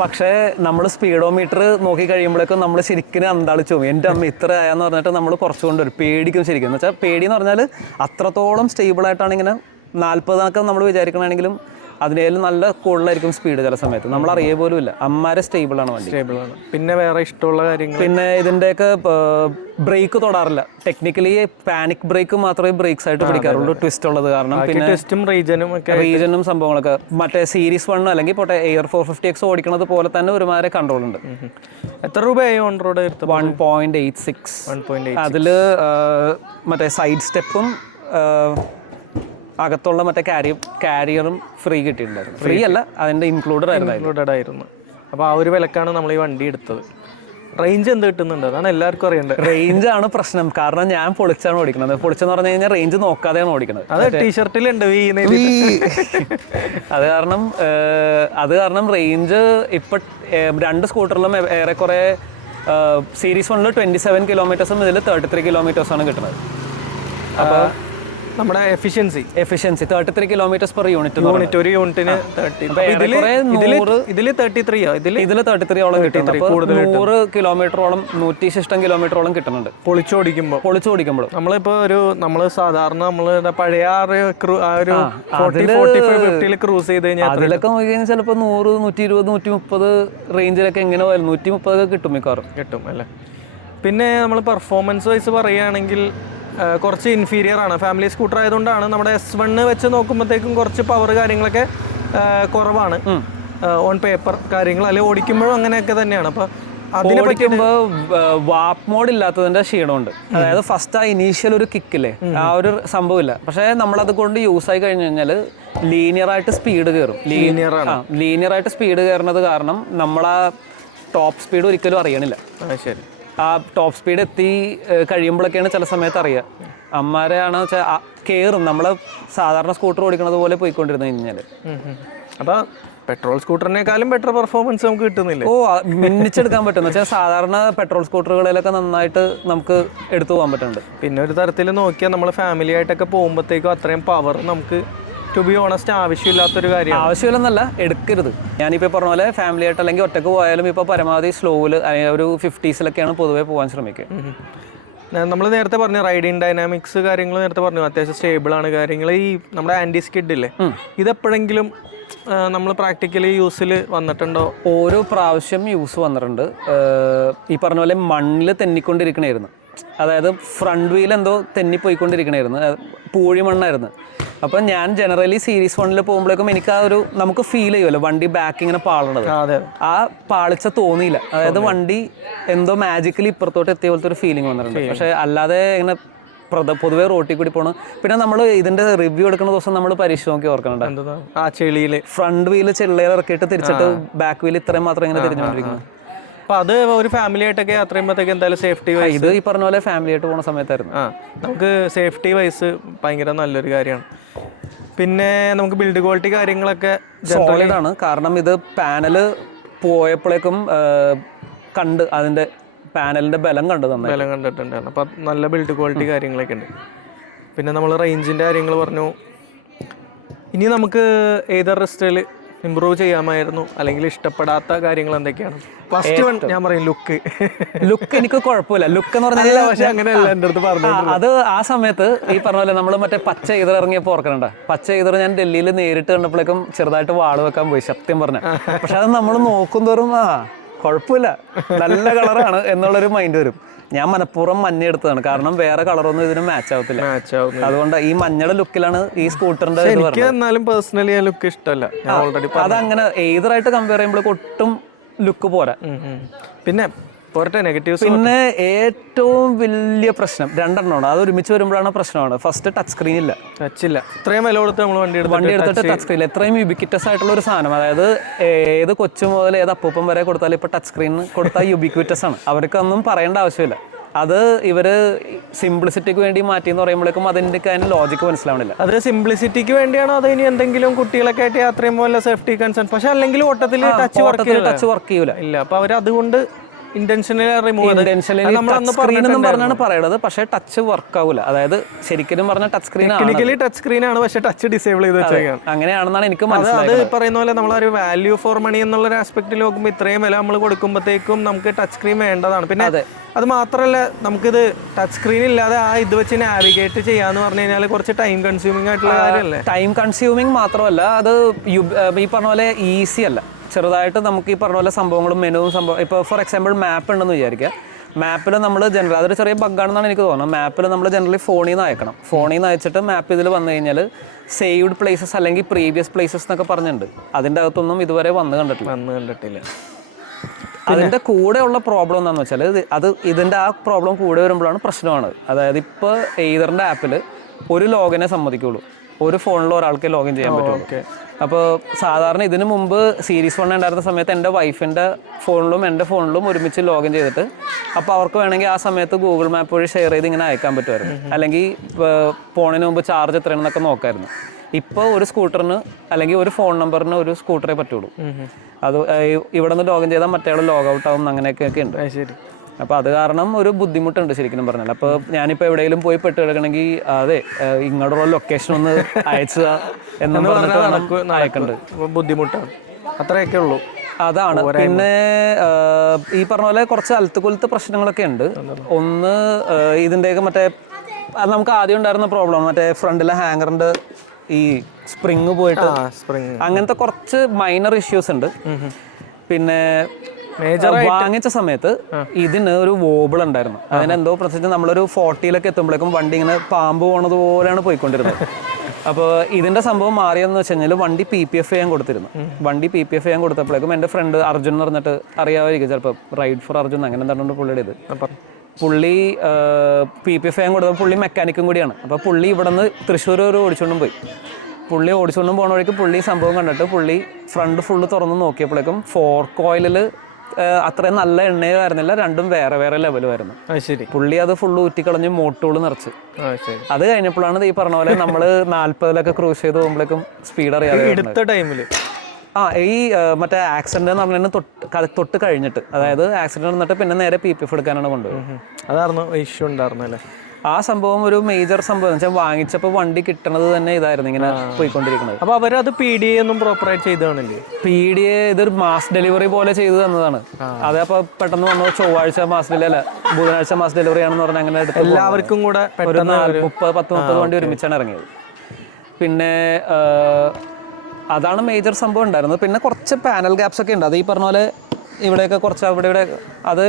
പക്ഷേ നമ്മൾ സ്പീഡോമീറ്റർ നോക്കി കഴിയുമ്പോഴേക്കും നമ്മൾ ശരിക്കും അന്താളിച്ചു പോകും. എന്റെ അമ്മ ഇത്ര ആയെന്ന് പറഞ്ഞിട്ട് നമ്മൾ കുറച്ച് കൊണ്ടുവരും പേടിക്കും ശരിക്കും. എന്ന് വെച്ചാൽ പേടി എന്ന് പറഞ്ഞാൽ അത്രത്തോളം സ്റ്റേബിൾ ആയിട്ടാണ് ഇങ്ങനെ നാൽപ്പതൊക്കെ നമ്മൾ വിചാരിക്കണമെങ്കിലും അതിനേലും നല്ല കൂടുതലായിരിക്കും സ്പീഡ് ചില സമയത്ത്. നമ്മൾ അറിയേ പോലും ഇല്ല അമ്മാരെ സ്റ്റേബിൾ ആണ് വണ്ടി. സ്റ്റേബിൾ ആണ്. പിന്നെ വേറെ ഇഷ്ടമുള്ള കാര്യങ്ങൾ പിന്നെ ഇതിന്റെയൊക്കെ ബ്രേക്ക് തൊടാറില്ല. ടെക്നിക്കലി പാനിക് ബ്രേക്ക് മാത്രമേ ബ്രേക്സ് ആയിട്ട് പിടിക്കാറുള്ളൂ. ട്വിസ്റ്റ് ഉള്ളത് കാരണം പിന്നെ ട്വിസ്റ്റും റീജനും ഒക്കെ റീജനും സംഭവങ്ങളൊക്കെ. മറ്റേ സീരീസ് വൺ അല്ലെങ്കിൽ പോട്ടെ എയർ ഫോർ ഫിഫ്റ്റി എക്സ് ഓടിക്കുന്നത് പോലെ തന്നെ ഒരുമാതിരി കൺട്രോൾ ഉണ്ട്. എത്ര രൂപയായി on road one point eight six അതിൽ മറ്റേ സൈഡ് സ്റ്റെപ്പും അകത്തുള്ള മറ്റേ കാരി കാരിയറും ഫ്രീ കിട്ടിയിട്ടുണ്ടായിരുന്നു. ഫ്രീ അല്ല അതിന്റെ ഇൻക്ലൂഡഡ് ആയിരുന്നു. ഇൻക്ലൂഡഡ് ആയിരുന്നു. അപ്പോൾ ആ ഒരു വിലക്കാണ് നമ്മൾ ഈ വണ്ടി എടുത്തത്. റേഞ്ച് എന്ത് കിട്ടുന്നുണ്ട്? അതാണ് എല്ലാവർക്കും അറിയേണ്ടത്. റേഞ്ച് ആണ് പ്രശ്നം. കാരണം ഞാൻ പൊളിച്ചാണ് ഓടിക്കുന്നത്. പൊളിച്ചെന്ന് പറഞ്ഞു കഴിഞ്ഞാൽ റേഞ്ച് നോക്കാതെയാണ് ഓടിക്കുന്നത്. അത് ടീഷർട്ടിലുണ്ട് അത് കാരണം അത് കാരണം റേഞ്ച് ഇപ്പൊ രണ്ട് സ്കൂട്ടറിലും ഏറെക്കുറെ സീരീസ് വണ്ണിൽ ട്വന്റി സെവൻ കിലോമീറ്റേഴ്സും ഇതിൽ തേർട്ടി ത്രീ കിലോമീറ്റേഴ്സാണ് കിട്ടുന്നത്. അപ്പോൾ നമ്മുടെ efficiency efficiency thirty three kilometres per unit unit ഒരു യൂണിറ്റിന് തേർട്ടി ഇതിൽ തേർട്ടി ത്രീ ഇതിൽ ഇതിൽ ഇതിൽ തേർട്ടി ത്രീ ഓളം കിട്ടുന്നുണ്ട് നൂറ് കിലോമീറ്ററോളം നൂറ്റി ശിഷ്ടം കിലോമീറ്ററോളം കിട്ടുന്നുണ്ട്. പൊളിച്ചോടിക്കുമ്പോൾ പൊളിച്ചോടിക്കുമ്പോൾ നമ്മളിപ്പോ ഒരു നമ്മൾ സാധാരണ നമ്മൾ പഴയ ആ ഒരു ക്രൂസ് ചെയ്ത് കഴിഞ്ഞാൽ അതിലൊക്കെ നോക്കി കഴിഞ്ഞാൽ ചിലപ്പോൾ നൂറ് നൂറ്റി ഇരുപത് നൂറ്റി മുപ്പത് റേഞ്ചിലൊക്കെ എങ്ങനെ പോയാലും നൂറ്റി മുപ്പതൊക്കെ കിട്ടും മിക്കവാറും. കിട്ടും അല്ലേ? പിന്നെ നമ്മൾ പെർഫോമൻസ് വൈസ് പറയുകയാണെങ്കിൽ കുറച്ച് ഇൻഫീരിയർ ആണ്. ഫാമിലി സ്കൂട്ടർ ആയതുകൊണ്ടാണ് നമ്മുടെ എസ് വണ്ണ് വെച്ച് നോക്കുമ്പോഴത്തേക്കും കുറച്ച് പവർ കാര്യങ്ങളൊക്കെ കുറവാണ്. ഓൺ പേപ്പർ കാര്യങ്ങൾ. അല്ലെങ്കിൽ ഓടിക്കുമ്പോഴും അങ്ങനെയൊക്കെ തന്നെയാണ്. അപ്പോൾ അതിനെ പറ്റി ഓടിക്കുമ്പോൾ വാപ്പ് മോഡ് ഇല്ലാത്തതിന്റെ ക്ഷീണമുണ്ട്. അതായത് ഫസ്റ്റ് ആ ഇനീഷ്യൽ ഒരു കിക്കില്ലേ ആ ഒരു സംഭവമില്ല. പക്ഷേ നമ്മളത് കൊണ്ട് യൂസ് ആയി കഴിഞ്ഞു കഴിഞ്ഞാൽ ലീനിയർ ആയിട്ട് സ്പീഡ് കയറും ലീനിയർ ലീനിയർ ആയിട്ട് സ്പീഡ് കയറുന്നത് കാരണം നമ്മളാ ടോപ്പ് സ്പീഡ് ഒരിക്കലും അറിയണില്ല. ശരി. ആ ടോപ്പ് സ്പീഡ് എത്തി കഴിയുമ്പോഴൊക്കെയാണ് ചില സമയത്ത് അറിയുക. അമ്മാരെയാണ് വെച്ചാൽ കയറും നമ്മൾ സാധാരണ സ്കൂട്ടർ ഓടിക്കുന്നത് പോലെ പോയിക്കൊണ്ടിരുന്നു കഴിഞ്ഞാൽ അപ്പോൾ പെട്രോൾ സ്കൂട്ടറിനേക്കാളും ബെറ്റർ പെർഫോമൻസ് നമുക്ക് കിട്ടുന്നില്ല? ഓ മിന്നിച്ചെടുക്കാൻ പറ്റുന്നു വെച്ചാൽ സാധാരണ പെട്രോൾ സ്കൂട്ടറുകളിലൊക്കെ നന്നായിട്ട് നമുക്ക് എടുത്തു പോകാൻ പറ്റുന്നുണ്ട്. പിന്നെ ഒരു തരത്തിൽ നോക്കിയാൽ നമ്മൾ ഫാമിലി ആയിട്ടൊക്കെ പോകുമ്പോഴത്തേക്കും അത്രയും പവർ നമുക്ക് ടു ബി ഓണസ്റ്റ് ആവശ്യമില്ലാത്തൊരു കാര്യം ആവശ്യമില്ലെന്നല്ല എടുക്കരുത്. ഞാനിപ്പോൾ പറഞ്ഞ പോലെ ഫാമിലി ആയിട്ട് അല്ലെങ്കിൽ ഒറ്റയ്ക്ക് പോയാലും ഇപ്പോൾ പരമാവധി സ്ലോയിൽ ഒരു ഫിഫ്റ്റീസിലൊക്കെയാണ് പൊതുവേ പോകാൻ ശ്രമിക്കുക. നമ്മൾ നേരത്തെ പറഞ്ഞു റൈഡിങ് ഡൈനാമിക്സ് കാര്യങ്ങൾ നേരത്തെ പറഞ്ഞു അത്യാവശ്യം സ്റ്റേബിൾ ആണ് കാര്യങ്ങൾ. ഈ നമ്മുടെ ആന്റി സ്കിഡ് ഇല്ലേ? ഇതെപ്പോഴെങ്കിലും നമ്മൾ പ്രാക്ടിക്കലി യൂസിൽ വന്നിട്ടുണ്ടോ? ഓരോ പ്രാവശ്യം യൂസ് വന്നിട്ടുണ്ട്. ഈ പറഞ്ഞ പോലെ മണ്ണിൽ തെന്നിക്കൊണ്ടിരിക്കണായിരുന്നു. അതായത് ഫ്രണ്ട് വീൽ എന്തോ തെന്നിപ്പോയിക്കൊണ്ടിരിക്കണായിരുന്നു. പൂഴി മണ്ണായിരുന്നു. അപ്പം ഞാൻ ജനറലി സീരീസ് വണ്ണിൽ പോകുമ്പോഴേക്കും എനിക്ക് ആ ഒരു നമുക്ക് ഫീൽ ചെയ്യുമല്ലോ വണ്ടി ബാക്ക് ഇങ്ങനെ പാളണത്. ആ, പാളിച്ച തോന്നിയില്ല. അതായത് വണ്ടി എന്തോ മാജിക്കലി ഇപ്പുറത്തോട്ട് എത്തിയ പോലത്തെ ഒരു ഫീലിംഗ് വന്നിട്ടുണ്ട്. പക്ഷേ അല്ലാതെ ഇങ്ങനെ പൊതുവേ റോട്ടിൽ കൂടി പോകണം പിന്നെ നമ്മൾ ഇതിന്റെ റിവ്യൂ എടുക്കുന്ന ദിവസം നമ്മൾ പരീക്ഷ നോക്കി ഓർക്കണുണ്ട്? എന്താ ആ ചെളിയിൽ ഫ്രണ്ട് വീൽ ചെള്ളിയിൽ ഇറക്കിയിട്ട് തിരിച്ചിട്ട് ബാക്ക് വീൽ ഇത്രയും മാത്രം ഇങ്ങനെ തിരിഞ്ഞുകൊണ്ടിരിക്കുന്നത് അപ്പൊ അത് ഒരു ഫാമിലി ആയിട്ടൊക്കെ യാത്ര ചെയ്യുമ്പോഴത്തേക്ക് എന്തായാലും സേഫ്റ്റി വൈസ് ഇത് ഈ പറഞ്ഞ പോലെ ഫാമിലി ആയിട്ട് പോണ സമയത്തായിരുന്നു. ആ നമുക്ക് സേഫ്റ്റി വൈസ് ഭയങ്കര നല്ലൊരു കാര്യമാണ്. പിന്നെ നമുക്ക് ബിൽഡ് ക്വാളിറ്റി കാര്യങ്ങളൊക്കെ സോളിഡ് ആണ്. കാരണം ഇത് പാനൽ പോയപ്പോഴേക്കും കണ്ട് അതിന്റെ പാനലിന്റെ ബലം കണ്ടു തന്നെ ബലം കണ്ടിട്ടുണ്ടായിരുന്നു. അപ്പം നല്ല ബിൽഡ് ക്വാളിറ്റി കാര്യങ്ങളൊക്കെ ഉണ്ട്. പിന്നെ നമ്മൾ റേഞ്ചിന്റെ കാര്യങ്ങൾ പറഞ്ഞു. ഇനി നമുക്ക് ഏതർ റെസ്റ്റിൽ ഇമ്പ്രൂവ് ചെയ്യാമായിരുന്നു. അല്ലെങ്കിൽ ഇഷ്ടപ്പെടാത്ത കാര്യങ്ങൾ എന്തൊക്കെയാണ്? ഫസ്റ്റ് വൺ ഞാൻ പറയും ലുക്ക് ലുക്ക് എനിക്ക് കുഴപ്പമില്ല. ലുക്ക് എന്ന് പറഞ്ഞാൽ പക്ഷേ അങ്ങനെയല്ല എന്റെ അടുത്ത് പറഞ്ഞു അത് ആ സമയത്ത് ഈ പറഞ്ഞ പോലെ നമ്മൾ മറ്റേ പച്ച ഇതർ ഇറങ്ങിയപ്പോൾ ഓർക്കണ്ട പച്ച ഇതർ ഞാൻ ഡൽഹിയിൽ നേരിട്ട് കണ്ടപ്പോഴേക്കും ചെറുതായിട്ട് വാൾ വെക്കാൻ പോയി സത്യം പറഞ്ഞ. പക്ഷെ അത് നമ്മൾ നോക്കും തോറും ആ കുഴപ്പമില്ല. നല്ല കളറാണ് എന്നുള്ളൊരു മൈൻഡ് വരും. ഞാൻ മനഃപൂർവം മഞ്ഞ എടുത്തതാണ്. കാരണം വേറെ കളറൊന്നും ഇതിന് മാച്ച് ആവത്തില്ല. മാച്ച് അതുകൊണ്ട് ഈ മഞ്ഞയുടെ ലുക്കിലാണ് ഈ സ്കൂട്ടറിന്റെ ഇത് എനിക്ക് എന്നാലും പേഴ്സണലി ആ ലുക്ക് ഇഷ്ടമല്ല. ഞാൻ ഓൾറെഡി അതങ്ങനെ ഏതറായിട്ട് കമ്പയർ ചെയ്യുമ്പോൾ ഒട്ടും ലുക്ക് പോരാ പിന്നെ നെഗറ്റീവ്സ് പിന്നെ ഏറ്റവും വലിയ പ്രശ്നം രണ്ടെണ്ണമാണ്. അത് ഒരുമിച്ച് വരുമ്പോഴാണ് പ്രശ്നമാണ്. ഫസ്റ്റ് ടച്ച് സ്ക്രീൻ ഇല്ല. ടച്ച് ഇല്ല. ഇത്രയും വില കൊടുത്ത് നമ്മൾ വണ്ടി എടുത്ത് വണ്ടി എടുത്തിട്ട് ടച്ച് സ്ക്രീൻ എത്രയും യുബിക്വിറ്റസ് ആയിട്ടുള്ള ഒരു സാധനം. അതായത് ഏത് കൊച്ചു മുതൽ ഏത് അപ്പൂപ്പം വരെ കൊടുത്താലും ഇപ്പൊ ടച്ച് സ്ക്രീൻ കൊടുത്താൽ യുബിക്വിറ്റസ് ആണ്. അവർക്കൊന്നും പറയേണ്ട ആവശ്യമില്ല. അത് ഇവർ സിംപ്ലിസിറ്റിക്ക് വേണ്ടി മാറ്റി എന്ന് പറയുമ്പോഴേക്കും അതിന്റെ അതിന് ലോജിക്ക് മനസ്സിലാവണില്ല. അത് സിംപ്ലിസിറ്റിക്ക് വേണ്ടിയാണോ? അതിന് ഇനി എന്തെങ്കിലും കുട്ടികളൊക്കെ ആയിട്ട് യാത്ര ചെയ്യുമ്പോൾ സേഫ്റ്റി കൺസേൺ പക്ഷെ അല്ലെങ്കിൽ ഓട്ടത്തിൽ ടച്ച് വർക്ക് ടച്ച് വർക്ക് ചെയ്യൂല. ഇല്ല അപ്പൊ അവർ അതുകൊണ്ട് ഇന്റൻഷനലി റിമൂവ് സ്ക്രീൻ പറഞ്ഞാണ് പറയുന്നത് പക്ഷേ ടച്ച് വർക്ക് ആവില്ല അതായത് ശരിക്കും പറഞ്ഞ touch screen technically touch screen ആണ് പക്ഷേ ടച്ച് ഡിസേബിൾ ചെയ്ത് വെച്ചേക്കാണ്. അങ്ങനെയാണെന്നാണ് എനിക്ക് അത് മനസ്സിലായത്. അത് പറയുന്ന പോലെ നമ്മളൊരു വാല്യൂ ഫോർ മണി എന്നുള്ള ഒരു ആസ്പെക്റ്റിൽ നോക്കുമ്പോൾ ഇത്രയും വില നമ്മൾ കൊടുക്കുമ്പോഴത്തേക്കും നമുക്ക് ടച്ച് സ്ക്രീൻ വേണ്ടതാണ്. പിന്നെ അത്. മാത്രമല്ല നമുക്കിത് ടച്ച് സ്ക്രീൻ ഇല്ലാതെ ആ ഇത് വെച്ച് നാവിഗേറ്റ് ചെയ്യാന്ന് പറഞ്ഞു കഴിഞ്ഞാൽ കുറച്ച് ടൈം കൺസ്യൂമിംഗ് ആയിട്ടുള്ള കാര്യമല്ലേ ടൈം കൺസ്യൂമിംഗ് മാത്രമല്ല അത് ഈ പറഞ്ഞ പോലെ ഈസി അല്ല. ചെറുതായിട്ട് നമുക്ക് ഈ പറഞ്ഞ പോലെ സംഭവങ്ങളും മെനുവും സംഭവം ഇപ്പോൾ ഫോർ എക്സാമ്പിൾ മാപ്പ് ഉണ്ടെന്ന് വിചാരിക്കുക. മാപ്പിൽ നമ്മൾ ജനറൽ അതൊരു ചെറിയ ബഗ്ഗാണെന്നാണ് എനിക്ക് തോന്നുന്നത്. മാപ്പിൽ നമ്മൾ ജനറലി ഫോണിൽ നിന്ന് അയക്കണം. ഫോണിൽ നിന്ന് അയച്ചിട്ട് മാപ്പ് ഇതിൽ വന്നു കഴിഞ്ഞാൽ സേവ്ഡ് പ്ലേസസ് അല്ലെങ്കിൽ പ്രീവിയസ് പ്ലേസസ് എന്നൊക്കെ പറഞ്ഞിട്ടുണ്ട്. അതിന്റെ അകത്തൊന്നും ഇതുവരെ വന്ന് കണ്ടിട്ടില്ല. വന്ന് കണ്ടിട്ടില്ല. അതിന്റെ കൂടെയുള്ള പ്രോബ്ലം എന്താണെന്ന് വെച്ചാൽ അത് ഇതിന്റെ ആ പ്രോബ്ലം കൂടെ വരുമ്പോഴാണ് പ്രശ്നമാണ് അതായത് ഇപ്പോൾ എയ്തറിന്റെ ആപ്പിൽ ഒരു ലോഗിനെ സമ്മതിക്കുള്ളൂ. ഒരു ഫോണിൽ ഒരാൾക്ക് ലോഗിൻ ചെയ്യാൻ പറ്റുള്ളൂ. ഓക്കെ അപ്പോൾ സാധാരണ ഇതിനു മുമ്പ് സീരീസ് വൺ ഉണ്ടായിരുന്ന സമയത്ത് എന്റെ വൈഫിന്റെ ഫോണിലും എന്റെ ഫോണിലും ഒരുമിച്ച് ലോഗിൻ ചെയ്തിട്ട് അപ്പോൾ അവർക്ക് വേണമെങ്കിൽ ആ സമയത്ത് ഗൂഗിൾ മാപ്പ് വഴി ഷെയർ ചെയ്ത് ഇങ്ങനെ അയക്കാൻ പറ്റുമായിരുന്നു. അല്ലെങ്കിൽ ഫോണിന് മുമ്പ് ചാർജ് എത്രയാണെന്നൊക്കെ നോക്കായിരുന്നു. ഇപ്പോൾ ഒരു സ്കൂട്ടറിന് അല്ലെങ്കിൽ ഒരു ഫോൺ നമ്പറിന് ഒരു സ്കൂട്ടറേ പറ്റുള്ളൂ. അത് ഇവിടെ നിന്ന് ലോഗിൻ ചെയ്താൽ മറ്റേ ലോഗ് ഔട്ട് ആവും അങ്ങനെയൊക്കെ ഉണ്ട്. ശരി. അപ്പോൾ അത് കാരണം ഒരു ബുദ്ധിമുട്ടുണ്ട് ശരിക്കും പറഞ്ഞാൽ അപ്പോൾ ഞാനിപ്പോൾ എവിടെയെങ്കിലും പോയി പെട്ട് കിടക്കണമെങ്കിൽ അതെ ഇങ്ങോട്ട് ഇങ്ങോട്ടുള്ള ലൊക്കേഷൻ ഒന്ന് അയച്ചു എന്ന് പറഞ്ഞിട്ട് ബുദ്ധിമുട്ടാണ്. അത്രയൊക്കെ ഉള്ളൂ. അതാണ്. പിന്നെ ഈ പറഞ്ഞ പോലെ കുറച്ച് അലത്തുകൊലത്ത് പ്രശ്നങ്ങളൊക്കെ ഉണ്ട്. ഒന്ന് ഇതിന്റെയൊക്കെ ഇതിന്റെയൊക്കെ മറ്റേ അത് നമുക്ക് ആദ്യം ഉണ്ടായിരുന്ന പ്രോബ്ലം മറ്റേ ഫ്രണ്ടിലെ ഹാങ്ങറിന്റെ ഈ സ്പ്രിങ് പോയിട്ട് അങ്ങനത്തെ കുറച്ച് മൈനർ ഇഷ്യൂസ് ഉണ്ട്. പിന്നെ വാങ്ങിച്ച സമയത്ത് ഇതിന് ഒരു വോബിൾ ഉണ്ടായിരുന്നു. അതിനെന്തോ പ്രത്യേകിച്ച് നമ്മളൊരു ഫോർട്ടിയിലൊക്കെ എത്തുമ്പോഴേക്കും വണ്ടി ഇങ്ങനെ പാമ്പ് പോണത് പോലെയാണ് പോയിക്കൊണ്ടിരുന്നത്. അപ്പോൾ ഇതിന്റെ സംഭവം മാറിയെന്ന് വെച്ച് കഴിഞ്ഞാൽ വണ്ടി പി പി എഫ് ചെയ്യാൻ കൊടുത്തിരുന്നു. വണ്ടി പി പി എഫ് ചെയ്യാൻ കൊടുത്തപ്പോഴേക്കും എന്റെ ഫ്രണ്ട് അർജുൻ എന്ന് പറഞ്ഞിട്ട് അറിയാമായിരിക്കും ചിലപ്പോൾ റൈഡ് ഫോർ അർജുൻ അങ്ങനെ എന്താണ് പുള്ളിയുടെ ഇത്. പുള്ളി പി പി എഫ് ചെയ്യാൻ കൊടുത്തപ്പോൾ പുള്ളി മെക്കാനിക്കും കൂടിയാണ്. അപ്പോൾ പുള്ളി ഇവിടെ നിന്ന് തൃശ്ശൂർ ഒരു ഓടിച്ചുകൊണ്ടും പോയി. പുള്ളി ഓടിച്ചുകൊണ്ടും പോണ വഴിക്ക് പുള്ളി സംഭവം കണ്ടിട്ട് പുള്ളി ഫ്രണ്ട് ഫുള്ള് തുറന്ന് നോക്കിയപ്പോഴേക്കും ഫോർ ഓയിലിൽ അത്രയും നല്ല എണ്ണയായിരുന്നില്ല രണ്ടും വേറെ വേറെ ലെവലുമായിരുന്നു വരുന്നു. ശരി. പുള്ളി അത് ഫുൾ ഊറ്റിക്കളഞ്ഞ് മോട്ടോൾ നിറച്ച്. അത് കഴിഞ്ഞപ്പോഴാണ് ഈ പറഞ്ഞ പോലെ നമ്മൾ നാല്പതിലൊക്കെ ക്രൂസ് ചെയ്ത് പോകുമ്പോഴേക്കും സ്പീഡ് അറിയാതെ വരുന്നത്. എടുത്ത ടൈമിൽ ആ ഈ മറ്റേ ആക്സിഡന്റ് എന്ന് പറഞ്ഞതിന് തൊട്ട് തൊട്ട് കഴിഞ്ഞിട്ട്. അതായത് ആക്സിഡന്റ് വന്നിട്ട് പിന്നെ നേരെ പി പി എഫ് എടുക്കാനാണ് കൊണ്ടുപോയത്. അതായിരുന്നു ഇഷ്യൂ ഉണ്ടായിരുന്നു അല്ലേ? ആ സംഭവം ഒരു മേജർ സംഭവം വെച്ചാൽ വാങ്ങിച്ചപ്പോൾ വണ്ടി കിട്ടണത് തന്നെ ഇതായിരുന്നു ഇങ്ങനെ പോയിക്കൊണ്ടിരിക്കുന്നത്. അപ്പൊ അവരത് പി ഡി ഒന്നും പ്രോപ്പറായിട്ട് ചെയ്തതാണല്ലേ? പി ഡി എ ഇതൊരു മാസ് ഡെലിവറി പോലെ ചെയ്തു തന്നതാണ്. അത് അപ്പോൾ പെട്ടെന്ന് വന്നു ചൊവ്വാഴ്ച മാസ് ഡെലിവറി അല്ല ബുധനാഴ്ച മാസ് ഡെലിവറി ആണെന്ന് പറഞ്ഞാൽ അങ്ങനെ എല്ലാവർക്കും കൂടെ ഒരു മുപ്പത് പത്ത് മുപ്പത് വണ്ടി ഒരുമിച്ചാണ് ഇറങ്ങിയത്. പിന്നെ അതാണ് മേജർ സംഭവം ഉണ്ടായിരുന്നത്. പിന്നെ കുറച്ച് പാനൽ ഗ്യാപ്സ് ഒക്കെ ഉണ്ട്. അത് ഈ പറഞ്ഞ പോലെ ഇവിടെയൊക്കെ കുറച്ച് അവിടെ ഇവിടെ അത്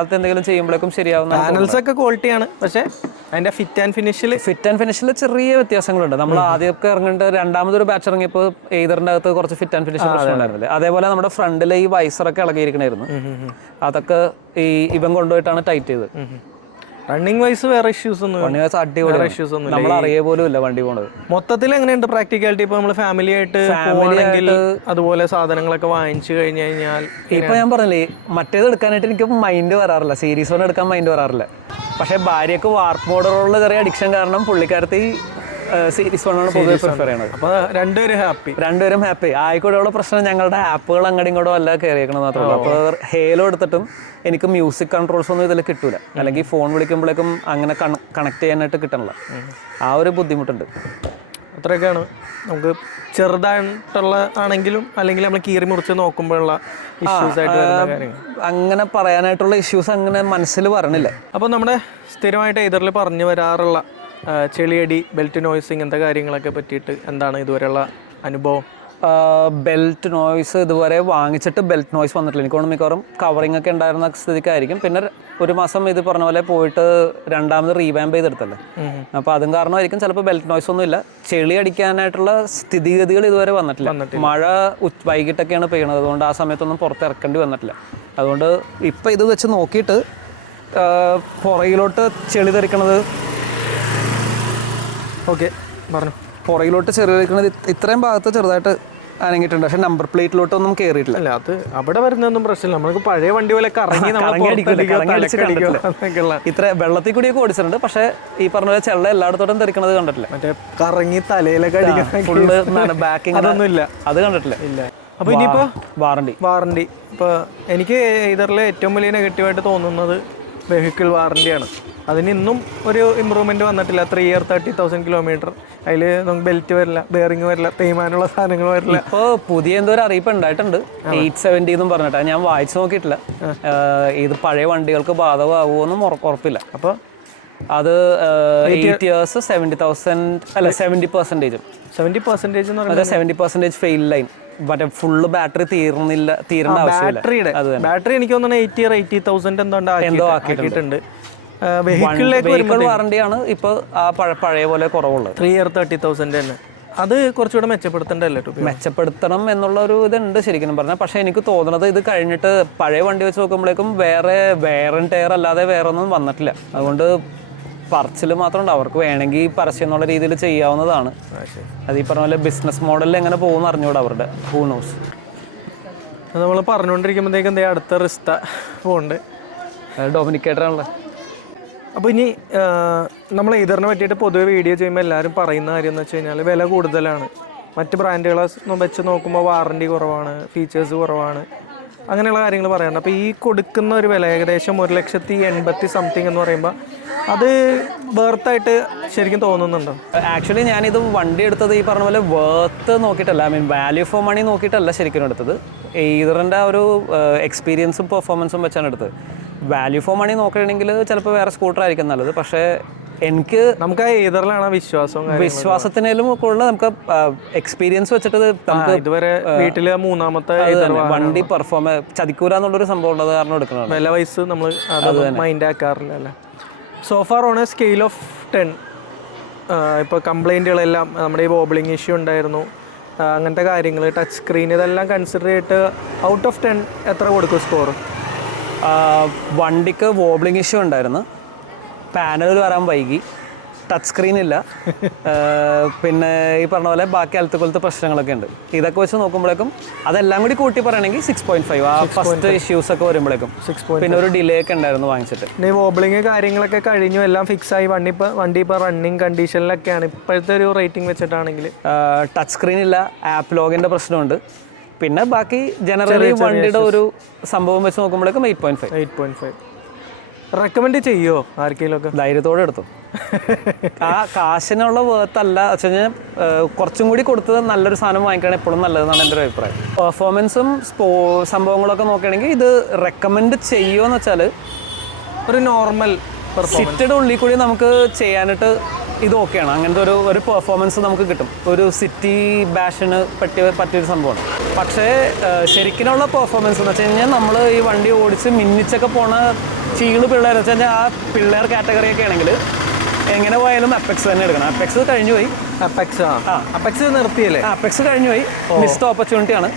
അത് എന്തെങ്കിലും ചെയ്യുമ്പോഴേക്കും ശരിയാവുന്ന പാനൽസ് ഒക്കെ ക്വാളിറ്റിയാണ് പക്ഷേ അതിന്റെ ഫിറ്റ് ആൻഡ് ഫിനിഷിൽ ഫിറ്റ് ആൻഡ് ഫിനിഷിൽ ചെറിയ വ്യത്യാസങ്ങളുണ്ട്. നമ്മൾ ആദ്യമൊക്കെ ഇറങ്ങേണ്ട രണ്ടാമതൊരു ബാച്ച് ഇറങ്ങിയപ്പോൾ എയ്തറിന്റെ അകത്ത് കുറച്ച് ഫിറ്റ് ആൻഡ് ഫിനിഷ് പ്രശ്നം ഉണ്ടായിരുന്നില്ല അതേപോലെ നമ്മുടെ ഫ്രണ്ടിലെ ഈ വൈസറൊക്കെ ഇളകിയിരിക്കണായിരുന്നു. അതൊക്കെ ഈ ഇവൻ കൊണ്ടുപോയിട്ടാണ് ടൈറ്റ് ചെയ്തത്. റണ്ണിങ് വൈസ് വേറെ ഇഷ്യൂസ് ഒന്നും വണ്ടി വയസ്സ് അടിപൊളി ഇഷ്യൂസ് ഒന്നും നമ്മൾ അറിയ പോലും ഇല്ല വണ്ടി പോണത് മൊത്തത്തിൽ എങ്ങനെയുണ്ട് പ്രാക്ടിക്കാലിറ്റി ഇപ്പൊ നമ്മൾ ഫാമിലി ആയിട്ട് പോകണമെങ്കിൽ അതുപോലെ സാധനങ്ങളൊക്കെ വാങ്ങിച്ചു കഴിഞ്ഞു കഴിഞ്ഞാൽ ഇപ്പൊ ഞാൻ പറഞ്ഞില്ലേ മറ്റേത് എടുക്കാനായിട്ട് എനിക്ക് മൈൻഡ് വരാറില്ല. സീരീസ് വൺ എടുക്കാൻ മൈൻഡ് വരാറില്ല. പക്ഷെ ഭാര്യക്ക് വാർപ്പ് മോഡലുകളിൽ ചെറിയ അഡിക്ഷൻ കാരണം പുള്ളിക്കാരത്തി സീരീസ് വൺ ആണ് പൊതുവെ പ്രിഫർ ചെയ്യണത്. അപ്പൊ രണ്ടുപേരും ഹാപ്പി രണ്ടുപേരും ഹാപ്പി ആയിക്കോട്ടെ പ്രശ്നം ഞങ്ങളുടെ ആപ്പുകൾ അങ്ങോട്ടും ഇങ്ങോട്ടും അല്ല കയറിയേക്കണം മാത്രമേ ഉള്ളൂ. അപ്പോൾ ഹേലോ എടുത്തിട്ടും എനിക്ക് മ്യൂസിക് കൺട്രോൾസ് ഒന്നും ഇതിൽ കിട്ടൂല. അല്ലെങ്കിൽ ഫോൺ വിളിക്കുമ്പോഴേക്കും അങ്ങനെ കണക്ട് ചെയ്യാനായിട്ട് കിട്ടണില്ല. ആ ഒരു ബുദ്ധിമുട്ടുണ്ട്. അത്രയൊക്കെയാണ്. നമുക്ക് ചെറുതായിട്ടുള്ള ആണെങ്കിലും അല്ലെങ്കിൽ നമ്മൾ കീറി മുറിച്ച് നോക്കുമ്പോഴുള്ള ഇഷ്യൂസ് ആയിട്ട് അങ്ങനെ പറയാനായിട്ടുള്ള ഇഷ്യൂസ് അങ്ങനെ മനസ്സിൽ പറഞ്ഞില്ല അപ്പോൾ നമ്മുടെ സ്ഥിരമായിട്ട് എതിരിൽ പറഞ്ഞു വരാറുള്ള ചെളിയടി ബെൽറ്റ് നോയ്സിങ് എന്താ കാര്യങ്ങളൊക്കെ പറ്റിയിട്ട് എന്താണ് ഇതുവരെയുള്ള അനുഭവം? ബെൽറ്റ് നോയ്സ് ഇതുവരെ വാങ്ങിച്ചിട്ട് ബെൽറ്റ് നോയ്സ് വന്നിട്ടില്ല. എനിക്ക് തോന്നുന്നു മിക്കവാറും കവറിംഗ് ഒക്കെ ഉണ്ടായിരുന്ന സ്ഥിതിക്കായിരിക്കും. പിന്നെ ഒരു മാസം ഇത് പറഞ്ഞ പോലെ പോയിട്ട് രണ്ടാമത് റീവാമ്പ് ചെയ്തെടുത്തല്ലേ? അപ്പോൾ അതും കാരണമായിരിക്കും ചിലപ്പോൾ ബെൽറ്റ് നോയ്സ് ഒന്നും ഇല്ല. ചെളി അടിക്കാനായിട്ടുള്ള സ്ഥിതിഗതികൾ ഇതുവരെ വന്നിട്ടില്ല. മഴ വൈകിട്ടൊക്കെയാണ് പെയ്യണത്. അതുകൊണ്ട് ആ സമയത്തൊന്നും പുറത്ത് ഇറക്കേണ്ടി വന്നിട്ടില്ല. അതുകൊണ്ട് ഇപ്പം ഇത് വെച്ച് നോക്കിയിട്ട് പുറകിലോട്ട് ചെളി തെറിക്കണത് ഓക്കെ പറഞ്ഞു. പുറകിലോട്ട് ചെറുതായിരിക്കുന്നത് ഇത്രയും ഭാഗത്ത് ചെറുതായിട്ട് അനങ്ങിയിട്ടുണ്ട്. പക്ഷെ നമ്പർ പ്ലേറ്റിലോട്ടൊന്നും കയറിയിട്ടില്ല അല്ല അത് അവിടെ വരുന്നൊന്നും പ്രശ്നമില്ല. നമ്മൾക്ക് പഴയ വണ്ടി പോലെ കറങ്ങി ഇത്ര വെള്ളത്തിൽ കൂടിയൊക്കെ ഓടിച്ചിട്ടുണ്ട്. പക്ഷെ ഈ പറഞ്ഞ പോലെ ചെള്ള എല്ലായിടത്തോട്ടും തെറിക്കണത് കണ്ടിട്ടില്ല. മറ്റേ കറങ്ങി തലയിലൊക്കെ ഫുള്ള് ബാക്കിങ് അതൊന്നും ഇല്ല അത് കണ്ടിട്ടില്ല. ഇല്ല. അപ്പൊ ഇനിയിപ്പോ വാറണ്ടി. വാറണ്ടി. ഇപ്പോൾ എനിക്ക് ഇതറിലെ ഏറ്റവും വലിയ നെഗറ്റീവായിട്ട് തോന്നുന്നത് വെഹിക്കിൾ വാറന്റിയാണ് അതിന് ഇന്നും ഒരു ഇമ്പ്രൂവ്മെന്റ് വന്നിട്ടില്ല. Three year thirty thousand kilometre അതിൽ നമുക്ക് ബെൽറ്റ് വരില്ല ബെയറിംഗ് വരില്ല തേയ്മാനുള്ള സാധനങ്ങൾ വരില്ല. ഇപ്പോൾ പുതിയ എന്തോ ഒരു അറിയിപ്പ് ഉണ്ടായിട്ടുണ്ട്. എയ്റ്റ് സെവന്റി എന്നും പറഞ്ഞിട്ട്. ഞാൻ വായിച്ചു നോക്കിയിട്ടില്ല. ഇത് പഴയ വണ്ടികൾക്ക് ബാധകമാകുമോ എന്നും ഉറപ്പില്ല. അപ്പോൾ അത് എയ്റ്റ് ഇയേഴ്സ് സെവന്റി തൗസൻഡ് അല്ല സെവന്റി പെർസെന്റേജും സെവന്റി പെർസെന്റേജ് എന്ന് പറയുന്നത് സെവന്റി പെർസെന്റേജ് ഫെയിൽ ലൈൻ മറ്റേ ഫുള്ള് ബാറ്ററി തീർന്നില്ല തീരേണ്ട ബാറ്ററിയുടെ ബാറ്ററി എനിക്ക് തോന്നുന്നു എയ്റ്റി ഇയർ എയ്റ്റി തൗസൻഡ് എന്തോ എന്തോ ആക്കിയിട്ടുണ്ട്. വെഹിക്കിളിലേക്ക് വാറണ്ടിയാണ് ഇപ്പോൾ ആ പഴ- പഴയ പോലെ കുറവുള്ളത്. ത്രീ ഇയർ തേർട്ടി തൗസൻഡ് തന്നെ. അത് കുറച്ചുകൂടെ മെച്ചപ്പെടുത്തേണ്ടല്ലേ മെച്ചപ്പെടുത്തണം എന്നുള്ള ഒരു ഇതുണ്ട് ശരിക്കും പറഞ്ഞാൽ. പക്ഷേ എനിക്ക് തോന്നുന്നത് ഇത് കഴിഞ്ഞിട്ട് പഴയ വണ്ടി വെച്ച് നോക്കുമ്പോഴേക്കും വേറെ വേറെ ടയർ അല്ലാതെ വേറെ ഒന്നും വന്നിട്ടില്ല. അതുകൊണ്ട് പറച്ചിൽ മാത്രമുണ്ട് അവർക്ക് വേണമെങ്കിൽ പരസ്യം എന്നുള്ള രീതിയിൽ ചെയ്യാവുന്നതാണ്. അത് ഈ പറഞ്ഞ പോലെ ബിസിനസ് മോഡലിൽ എങ്ങനെ പോകുമെന്ന് അറിഞ്ഞൂടാ അവരുടെ. ഹൂണോസ് നമ്മൾ പറഞ്ഞുകൊണ്ടിരിക്കുമ്പോഴത്തേക്കും എന്തേ അടുത്ത റിസ്ത പോകുന്നുണ്ട് ഡൊമിനിക്കേറ്ററാണല്ലോ. അപ്പോൾ ഇനി നമ്മൾ ഇതിനെ പറ്റിയിട്ട് പൊതുവെ വീഡിയോ ചെയ്യുമ്പോൾ എല്ലാവരും പറയുന്ന കാര്യം എന്ന് വെച്ച് കഴിഞ്ഞാൽ വില കൂടുതലാണ്. മറ്റ് ബ്രാൻഡുകളെ വെച്ച് നോക്കുമ്പോൾ വാറണ്ടി കുറവാണ് ഫീച്ചേഴ്സ് കുറവാണ്. അങ്ങനെയുള്ള കാര്യങ്ങൾ പറയാറുണ്ട് അപ്പോൾ ഈ കൊടുക്കുന്ന ഒരു വില ഏകദേശം ഒരു ലക്ഷത്തി എൺപത്തി സംതിങ് എന്ന് പറയുമ്പോൾ അത് വേർത്തായിട്ട് ശരിക്കും തോന്നുന്നുണ്ടോ? ആക്ച്വലി ഞാനിത് വണ്ടി എടുത്തത് ഈ പറഞ്ഞ പോലെ വേർത്ത് നോക്കിയിട്ടല്ല. I mean value for money നോക്കിയിട്ടല്ല ശരിക്കും എടുത്തത്. ഈതറിന്റെ ആ ഒരു എക്സ്പീരിയൻസും പെർഫോമൻസും വെച്ചാണ് എടുത്തത്. വാല്യൂ ഫോർ മണി നോക്കുകയാണെങ്കിൽ ചിലപ്പോൾ വേറെ സ്കൂട്ടർ ആയിരിക്കും നല്ലത്. പക്ഷേ എനിക്ക് നമുക്ക് ഏതറിലാണ് വിശ്വാസം വിശ്വാസത്തിനേലും ഒക്കെ ഉള്ള നമുക്ക് എക്സ്പീരിയൻസ് വെച്ചിട്ട് നമുക്ക് ഇതുവരെ വീട്ടിലെ മൂന്നാമത്തെ വണ്ടി പെർഫോം ചതിക്കൂല എന്നുള്ളൊരു സംഭവം ഉള്ളത് കാരണം എടുക്കണം വില വയസ്സ് നമ്മൾ അത് മൈൻഡ് ആക്കാറില്ല അല്ലേ? So far on a scale of ten ഇപ്പോൾ കംപ്ലൈന്റുകളെല്ലാം നമ്മുടെ ഈ വോബിളിങ് ഇഷ്യൂ ഉണ്ടായിരുന്നു. അങ്ങനത്തെ കാര്യങ്ങൾ ടച്ച് സ്ക്രീൻ ഇതെല്ലാം കൺസിഡർ ചെയ്തിട്ട് ഔട്ട് ഓഫ് ടെൻ എത്ര കൊടുക്കും സ്കോർ വണ്ടിക്ക് വോബ്ലിംഗ് ഇഷ്യൂ ഉണ്ടായിരുന്നു. പാനൽ വരാൻ വൈകി. ടച്ച് സ്ക്രീൻ ഇല്ല. പിന്നെ ഈ പറഞ്ഞ പോലെ ബാക്കി അലത്ത് കൊലത്തെ പ്രശ്നങ്ങളൊക്കെ ഉണ്ട്. ഇതൊക്കെ വെച്ച് നോക്കുമ്പോഴേക്കും അതെല്ലാം കൂടി കൂട്ടി പറയണമെങ്കിൽ സിക്സ് പോയിന്റ് ഫൈവ് ആ ഫസ്റ്റ് ഇഷ്യൂസ് ഒക്കെ വരുമ്പോഴേക്കും. പിന്നെ ഒരു ഡിലേ ഒക്കെ ഉണ്ടായിരുന്നു വാങ്ങിച്ചിട്ട്. വോബിളിങ് കാര്യങ്ങളൊക്കെ കഴിഞ്ഞു എല്ലാം ഫിക്സ് ആയി. വണ്ടി ഇപ്പൊ വണ്ടി ഇപ്പോൾ റണ്ണിങ് കണ്ടീഷനിലൊക്കെയാണ് ഇപ്പോഴത്തെ ഒരു റേറ്റിംഗ് വെച്ചിട്ടാണെങ്കിൽ. ടച്ച് സ്ക്രീൻ ഇല്ല. ആപ്പ് ലോഗിന്റെ പ്രശ്നമുണ്ട്. പിന്നെ ബാക്കി ജനറലി വണ്ടിയുടെ ഒരു സംഭവം വെച്ച് നോക്കുമ്പോഴേക്കും eight point five eight point five recommend ചെയ്യുമോ ആർക്കെങ്കിലും ഒക്കെ ധൈര്യത്തോടെ എടുത്തു. ആ കാശിനുള്ള വേർത്ത് അല്ല. വെച്ച് കഴിഞ്ഞാൽ കുറച്ചും കൂടി കൊടുത്തത് നല്ലൊരു സാധനം വാങ്ങിക്കണം എപ്പോഴും നല്ലതെന്നാണ് എന്റെ ഒരു അഭിപ്രായം. പെർഫോമൻസും സ്പോ സംഭവങ്ങളൊക്കെ നോക്കുകയാണെങ്കിൽ ഇത് റെക്കമെൻഡ് ചെയ്യുമോ എന്ന് വെച്ചാൽ ഒരു നോർമൽ സിറ്റഡ് ഉള്ളിൽ കൂടി നമുക്ക് ചെയ്യാനായിട്ട് ഇത് ഓക്കെയാണ്. അങ്ങനത്തെ ഒരു ഒരു പെർഫോമൻസ് നമുക്ക് കിട്ടും. ഒരു സിറ്റി ബാഷിന് പറ്റിയ പറ്റിയൊരു സംഭവമാണ്. പക്ഷേ ശരിക്കിനുള്ള പെർഫോമൻസ് എന്ന് വെച്ച് കഴിഞ്ഞാൽ നമ്മൾ ഈ വണ്ടി ഓടിച്ച് മിന്നിച്ചൊക്കെ പോണ ചീൾ പിള്ളേർ വെച്ച് കഴിഞ്ഞാൽ ആ പിള്ളേർ കാറ്റഗറിയൊക്കെ ആണെങ്കിൽ എങ്ങനെ പോയാലും അപ്പെക്സ് തന്നെ എടുക്കണം. അപ്പെക്സ് കഴിഞ്ഞു പോയി. അപ്പെക്സ് ആ. അപ്പെക്സ് നിർത്തിയല്ലേ? അപ്പെക്സ് കഴിഞ്ഞു പോയി. മിസ്ഡ് ഓപ്പർച്യൂണിറ്റി ആണ്.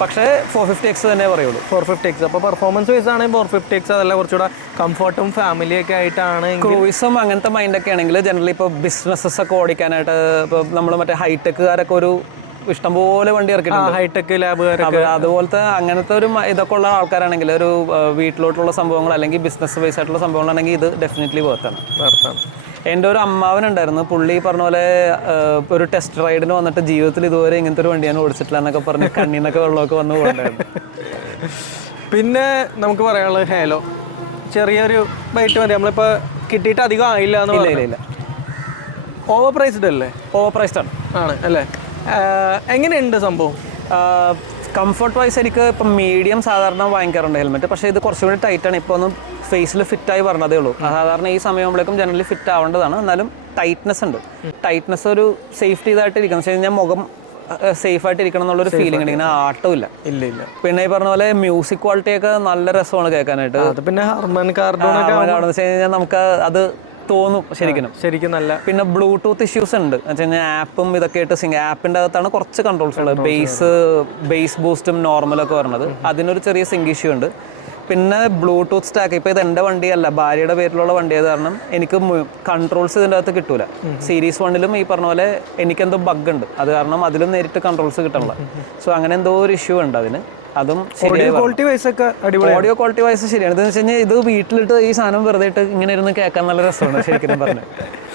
പക്ഷേ ഫോർ ഫിഫ്റ്റി എക്സ് തന്നെ പറയുള്ളൂ. ഫോർ ഫിഫ്റ്റി എക്സ് അപ്പോൾ പെർഫോമൻസ് വൈസ് ആണെങ്കിൽ ഫോർ ഫിഫ്റ്റി എക്സ് അതല്ല കുറച്ചുകൂടെ കംഫർട്ടും ഫാമിലിയൊക്കെ ആയിട്ടാണ് ക്രൂയിസും അങ്ങനത്തെ മൈൻഡൊക്കെ ആണെങ്കിൽ ജനറലി ഇപ്പോൾ ബിസിനസ്സസ് ഒക്കെ ഓടിക്കാനായിട്ട് ഇപ്പോൾ നമ്മൾ മറ്റേ ഹൈടെക്കുകാരൊക്കെ ഒരു ഇഷ്ടംപോലെ വണ്ടി ഇറക്കിയിട്ടുണ്ട്. ഹൈടെക് ലാബ് അതുപോലത്തെ അങ്ങനത്തെ ഒരു ഇതൊക്കെ ഉള്ള ആൾക്കാരാണെങ്കിൽ ഒരു വീട്ടിലോട്ടുള്ള സംഭവങ്ങൾ അല്ലെങ്കിൽ ബിസിനസ് ബേസ് ആയിട്ടുള്ള സംഭവങ്ങളാണെങ്കിൽ ഇത് ഡെഫിനറ്റ്ലി വർത്താണ് നടത്താണ് എന്റെ ഒരു അമ്മാവനുണ്ടായിരുന്നു. പുള്ളി പറഞ്ഞ പോലെ ഒരു ടെസ്റ്റ് റൈഡിന് വന്നിട്ട് ജീവിതത്തിൽ ഇതുവരെ ഇങ്ങനത്തെ ഒരു വണ്ടി ഞാൻ ഓടിച്ചിട്ടില്ല എന്നൊക്കെ പറഞ്ഞ് കണ്ണീന്നൊക്കെ വെള്ളമൊക്കെ വന്ന് പോകണ്ടായിരുന്നു. പിന്നെ നമുക്ക് പറയാനുള്ളത് ഹേലോ ചെറിയൊരു ബൈറ്റ് മതി. നമ്മളിപ്പോൾ കിട്ടിയിട്ട് അധികം ആയില്ല എന്ന് ഓവർ പ്രൈസ്ഡ് അല്ലേ? ഓവർ പ്രൈസ്ഡ് ആണ്. ആണ് അല്ലേ? എങ്ങനെയുണ്ട് സംഭവം? കംഫർട്ട് വൈസ് എനിക്ക് ഇപ്പം മീഡിയം സാധാരണ വാങ്ങിക്കാറുണ്ട് ഹെൽമെറ്റ് പക്ഷേ ഇത് കുറച്ചും കൂടി ടൈറ്റ് ആണ്. ഇപ്പോൾ ഒന്ന് ഫേസിൽ ഫിറ്റായി പറഞ്ഞതേ ഉള്ളൂ. സാധാരണ ഈ സമയമാകുമ്പോഴേക്കും ജനറലി ഫിറ്റ് ആവേണ്ടതാണ്. എന്നാലും ടൈറ്റ്നെസ് ഉണ്ട്. ടൈറ്റ്നെസ് ഒരു സേഫ്റ്റി ഇതായിട്ട് ഇരിക്കണം. എന്ന് വെച്ച് കഴിഞ്ഞാൽ മുഖം സേഫ് ആയിട്ട് ഇരിക്കണം എന്നുള്ളൊരു ഫീലിംഗ് ഉണ്ട്. ഇങ്ങനെ ആട്ടമില്ല ഇല്ല. ഇല്ല പിന്നെ ഈ പറഞ്ഞ പോലെ മ്യൂസിക് ക്വാളിറ്റി ഒക്കെ നല്ല രസമാണ് കേൾക്കാനായിട്ട്. പിന്നെ ഹർമൻ വെച്ച് കഴിഞ്ഞാൽ നമുക്ക് അത് തോന്നും ശരിക്കും. ശരിക്കും നല്ല പിന്നെ ബ്ലൂടൂത്ത് ഇഷ്യൂസ് ഉണ്ട്. കഴിഞ്ഞാൽ ആപ്പും ഇതൊക്കെ ആയിട്ട് സിംഗ് ആപ്പിന്റെ അകത്താണ് കുറച്ച് കൺട്രോൾസ് ഉള്ളത്. ബേസ് ബേസ് ബൂസ്റ്റും നോർമലൊക്കെ വരുന്നത് അതിനൊരു ചെറിയ സിങ്ക് ഇഷ്യൂ ഉണ്ട്. പിന്നെ ബ്ലൂടൂത്ത് സ്റ്റാക്ക് ഇപ്പോൾ ഇത് എന്റെ വണ്ടിയല്ല ഭാര്യയുടെ പേരിലുള്ള വണ്ടി ആയത് കാരണം എനിക്ക് കൺട്രോൾസ് ഇതിന്റെ അകത്ത് കിട്ടൂല. സീരീസ് വണ്ണിലും ഈ പറഞ്ഞ പോലെ എനിക്കെന്തോ ബഗ് ഉണ്ട്. അത് കാരണം അതിലും നേരിട്ട് കൺട്രോൾസ് കിട്ടണില്ല സോ അങ്ങനെ എന്തോ ഒരു ഇഷ്യൂ ഉണ്ട് അതിന്. അതും ഓഡിയോ ക്വാളിറ്റി വൈസ് ഒക്കെ അടിപൊളി ഓഡിയോ ക്വാളിറ്റി വൈസ് ശരിയാണ്. എന്താ വെച്ച് കഴിഞ്ഞാൽ ഇത് വീട്ടിലിട്ട് ഈ സാധനം വെറുതെ ഇട്ട് ഇങ്ങനെ ഇരുന്ന് കേൾക്കാൻ നല്ല രസമാണ് ശരിക്കും പറഞ്ഞു.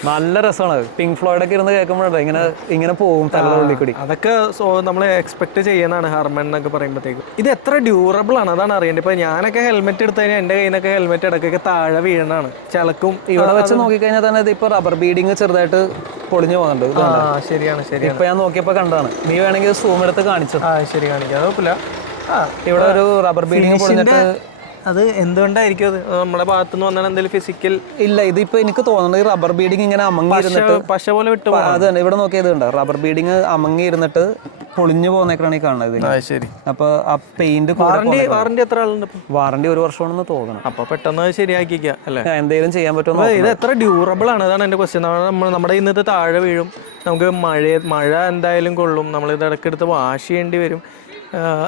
നല്ല രസമാണ്. അത് പിങ്ക് ഫ്ലോയിഡ് ഒക്കെ ഇരുന്ന് കേൾക്കുമ്പോഴേ ഇങ്ങനെ ഇങ്ങനെ പോകും തലയുടെ ഉള്ളിൽ കൂടി. അതൊക്കെ സോ നമ്മൾ എക്സ്പെക്ട് ചെയ്യുന്നതാണ് ഹർമൻ എന്നൊക്കെ പറയുമ്പോഴത്തേക്കും ഇത് എത്ര ഡ്യൂറബിൾ ആണ് അതാണ് അറിയേണ്ടത്. ഇപ്പൊ ഞാനൊക്കെ ഹെൽമെറ്റ് എടുത്തു കഴിഞ്ഞാൽ എന്റെ കയ്യിൽ നിന്നൊക്കെ ഹെൽമെറ്റ് ഇടയ്ക്കൊക്കെ താഴെ വീഴണാണ് ചിലക്കും ഇവിടെ വെച്ച് നോക്കിക്കഴിഞ്ഞാൽ തന്നെ ഇപ്പൊ റബ്ബർ ബീഡിങ് ചെറുതായിട്ട് പൊളിഞ്ഞു പോകുന്നുണ്ട് ശരിയാണ് ശരിയാണ്. ഇപ്പൊ ഞാൻ നോക്കിയപ്പോ കണ്ടതാണ്. നീ വേണമെങ്കിൽ സൂം എടുത്ത് കാണിച്ചു. ശരി കാണിക്കാം. അത് കുഴപ്പമില്ല. ആ ഇവിടെ ഒരു റബ്ബർ ബീഡിങ് പൊളിഞ്ഞിട്ട് അത് എന്തുകൊണ്ടായിരിക്കും അത്? നമ്മുടെ ഭാഗത്തുനിന്ന് വന്നാൽ എന്തെങ്കിലും ഫിസിക്കൽ ഇല്ല ഇതിപ്പോ എനിക്ക് തോന്നുന്നത് ഈ റബ്ബർ ബീഡിങ് ഇങ്ങനെ അമങ്ങിയിരുന്നിട്ട് പശ പോലെ വിട്ടു അത് തന്നെ ഇവിടെ നോക്കിയത് കണ്ടോ? റബ്ബർ ബീഡിങ് അമങ്ങിയിരുന്നിട്ട് പൊളിഞ്ഞു പോകുന്നേക്കാണ് ഈ കാണുന്നത് ശരി. അപ്പൊ ആ പെയിന്റ് വാറണ്ടി വാറണ്ടി എത്ര ആളുണ്ട് വാറണ്ടി ഒരു വർഷമാണെന്ന് തോന്നണം. അപ്പൊ പെട്ടെന്ന് ശരിയാക്കി ശരിയാക്കിക്കുക അല്ലേ? എന്തെങ്കിലും ചെയ്യാൻ പറ്റുമോ ഇത് എത്ര ഡ്യൂറബിൾ ആണ്? അതാണ് എന്റെ ക്വസ്റ്റ്യൻ നമ്മൾ നമ്മുടെ ഇന്നത്തെ താഴെ വീഴും. നമുക്ക് മഴ മഴ എന്തായാലും കൊള്ളും. നമ്മൾ ഇത് ഇടയ്ക്കെടുത്ത് വാഷ് ചെയ്യേണ്ടി വരും.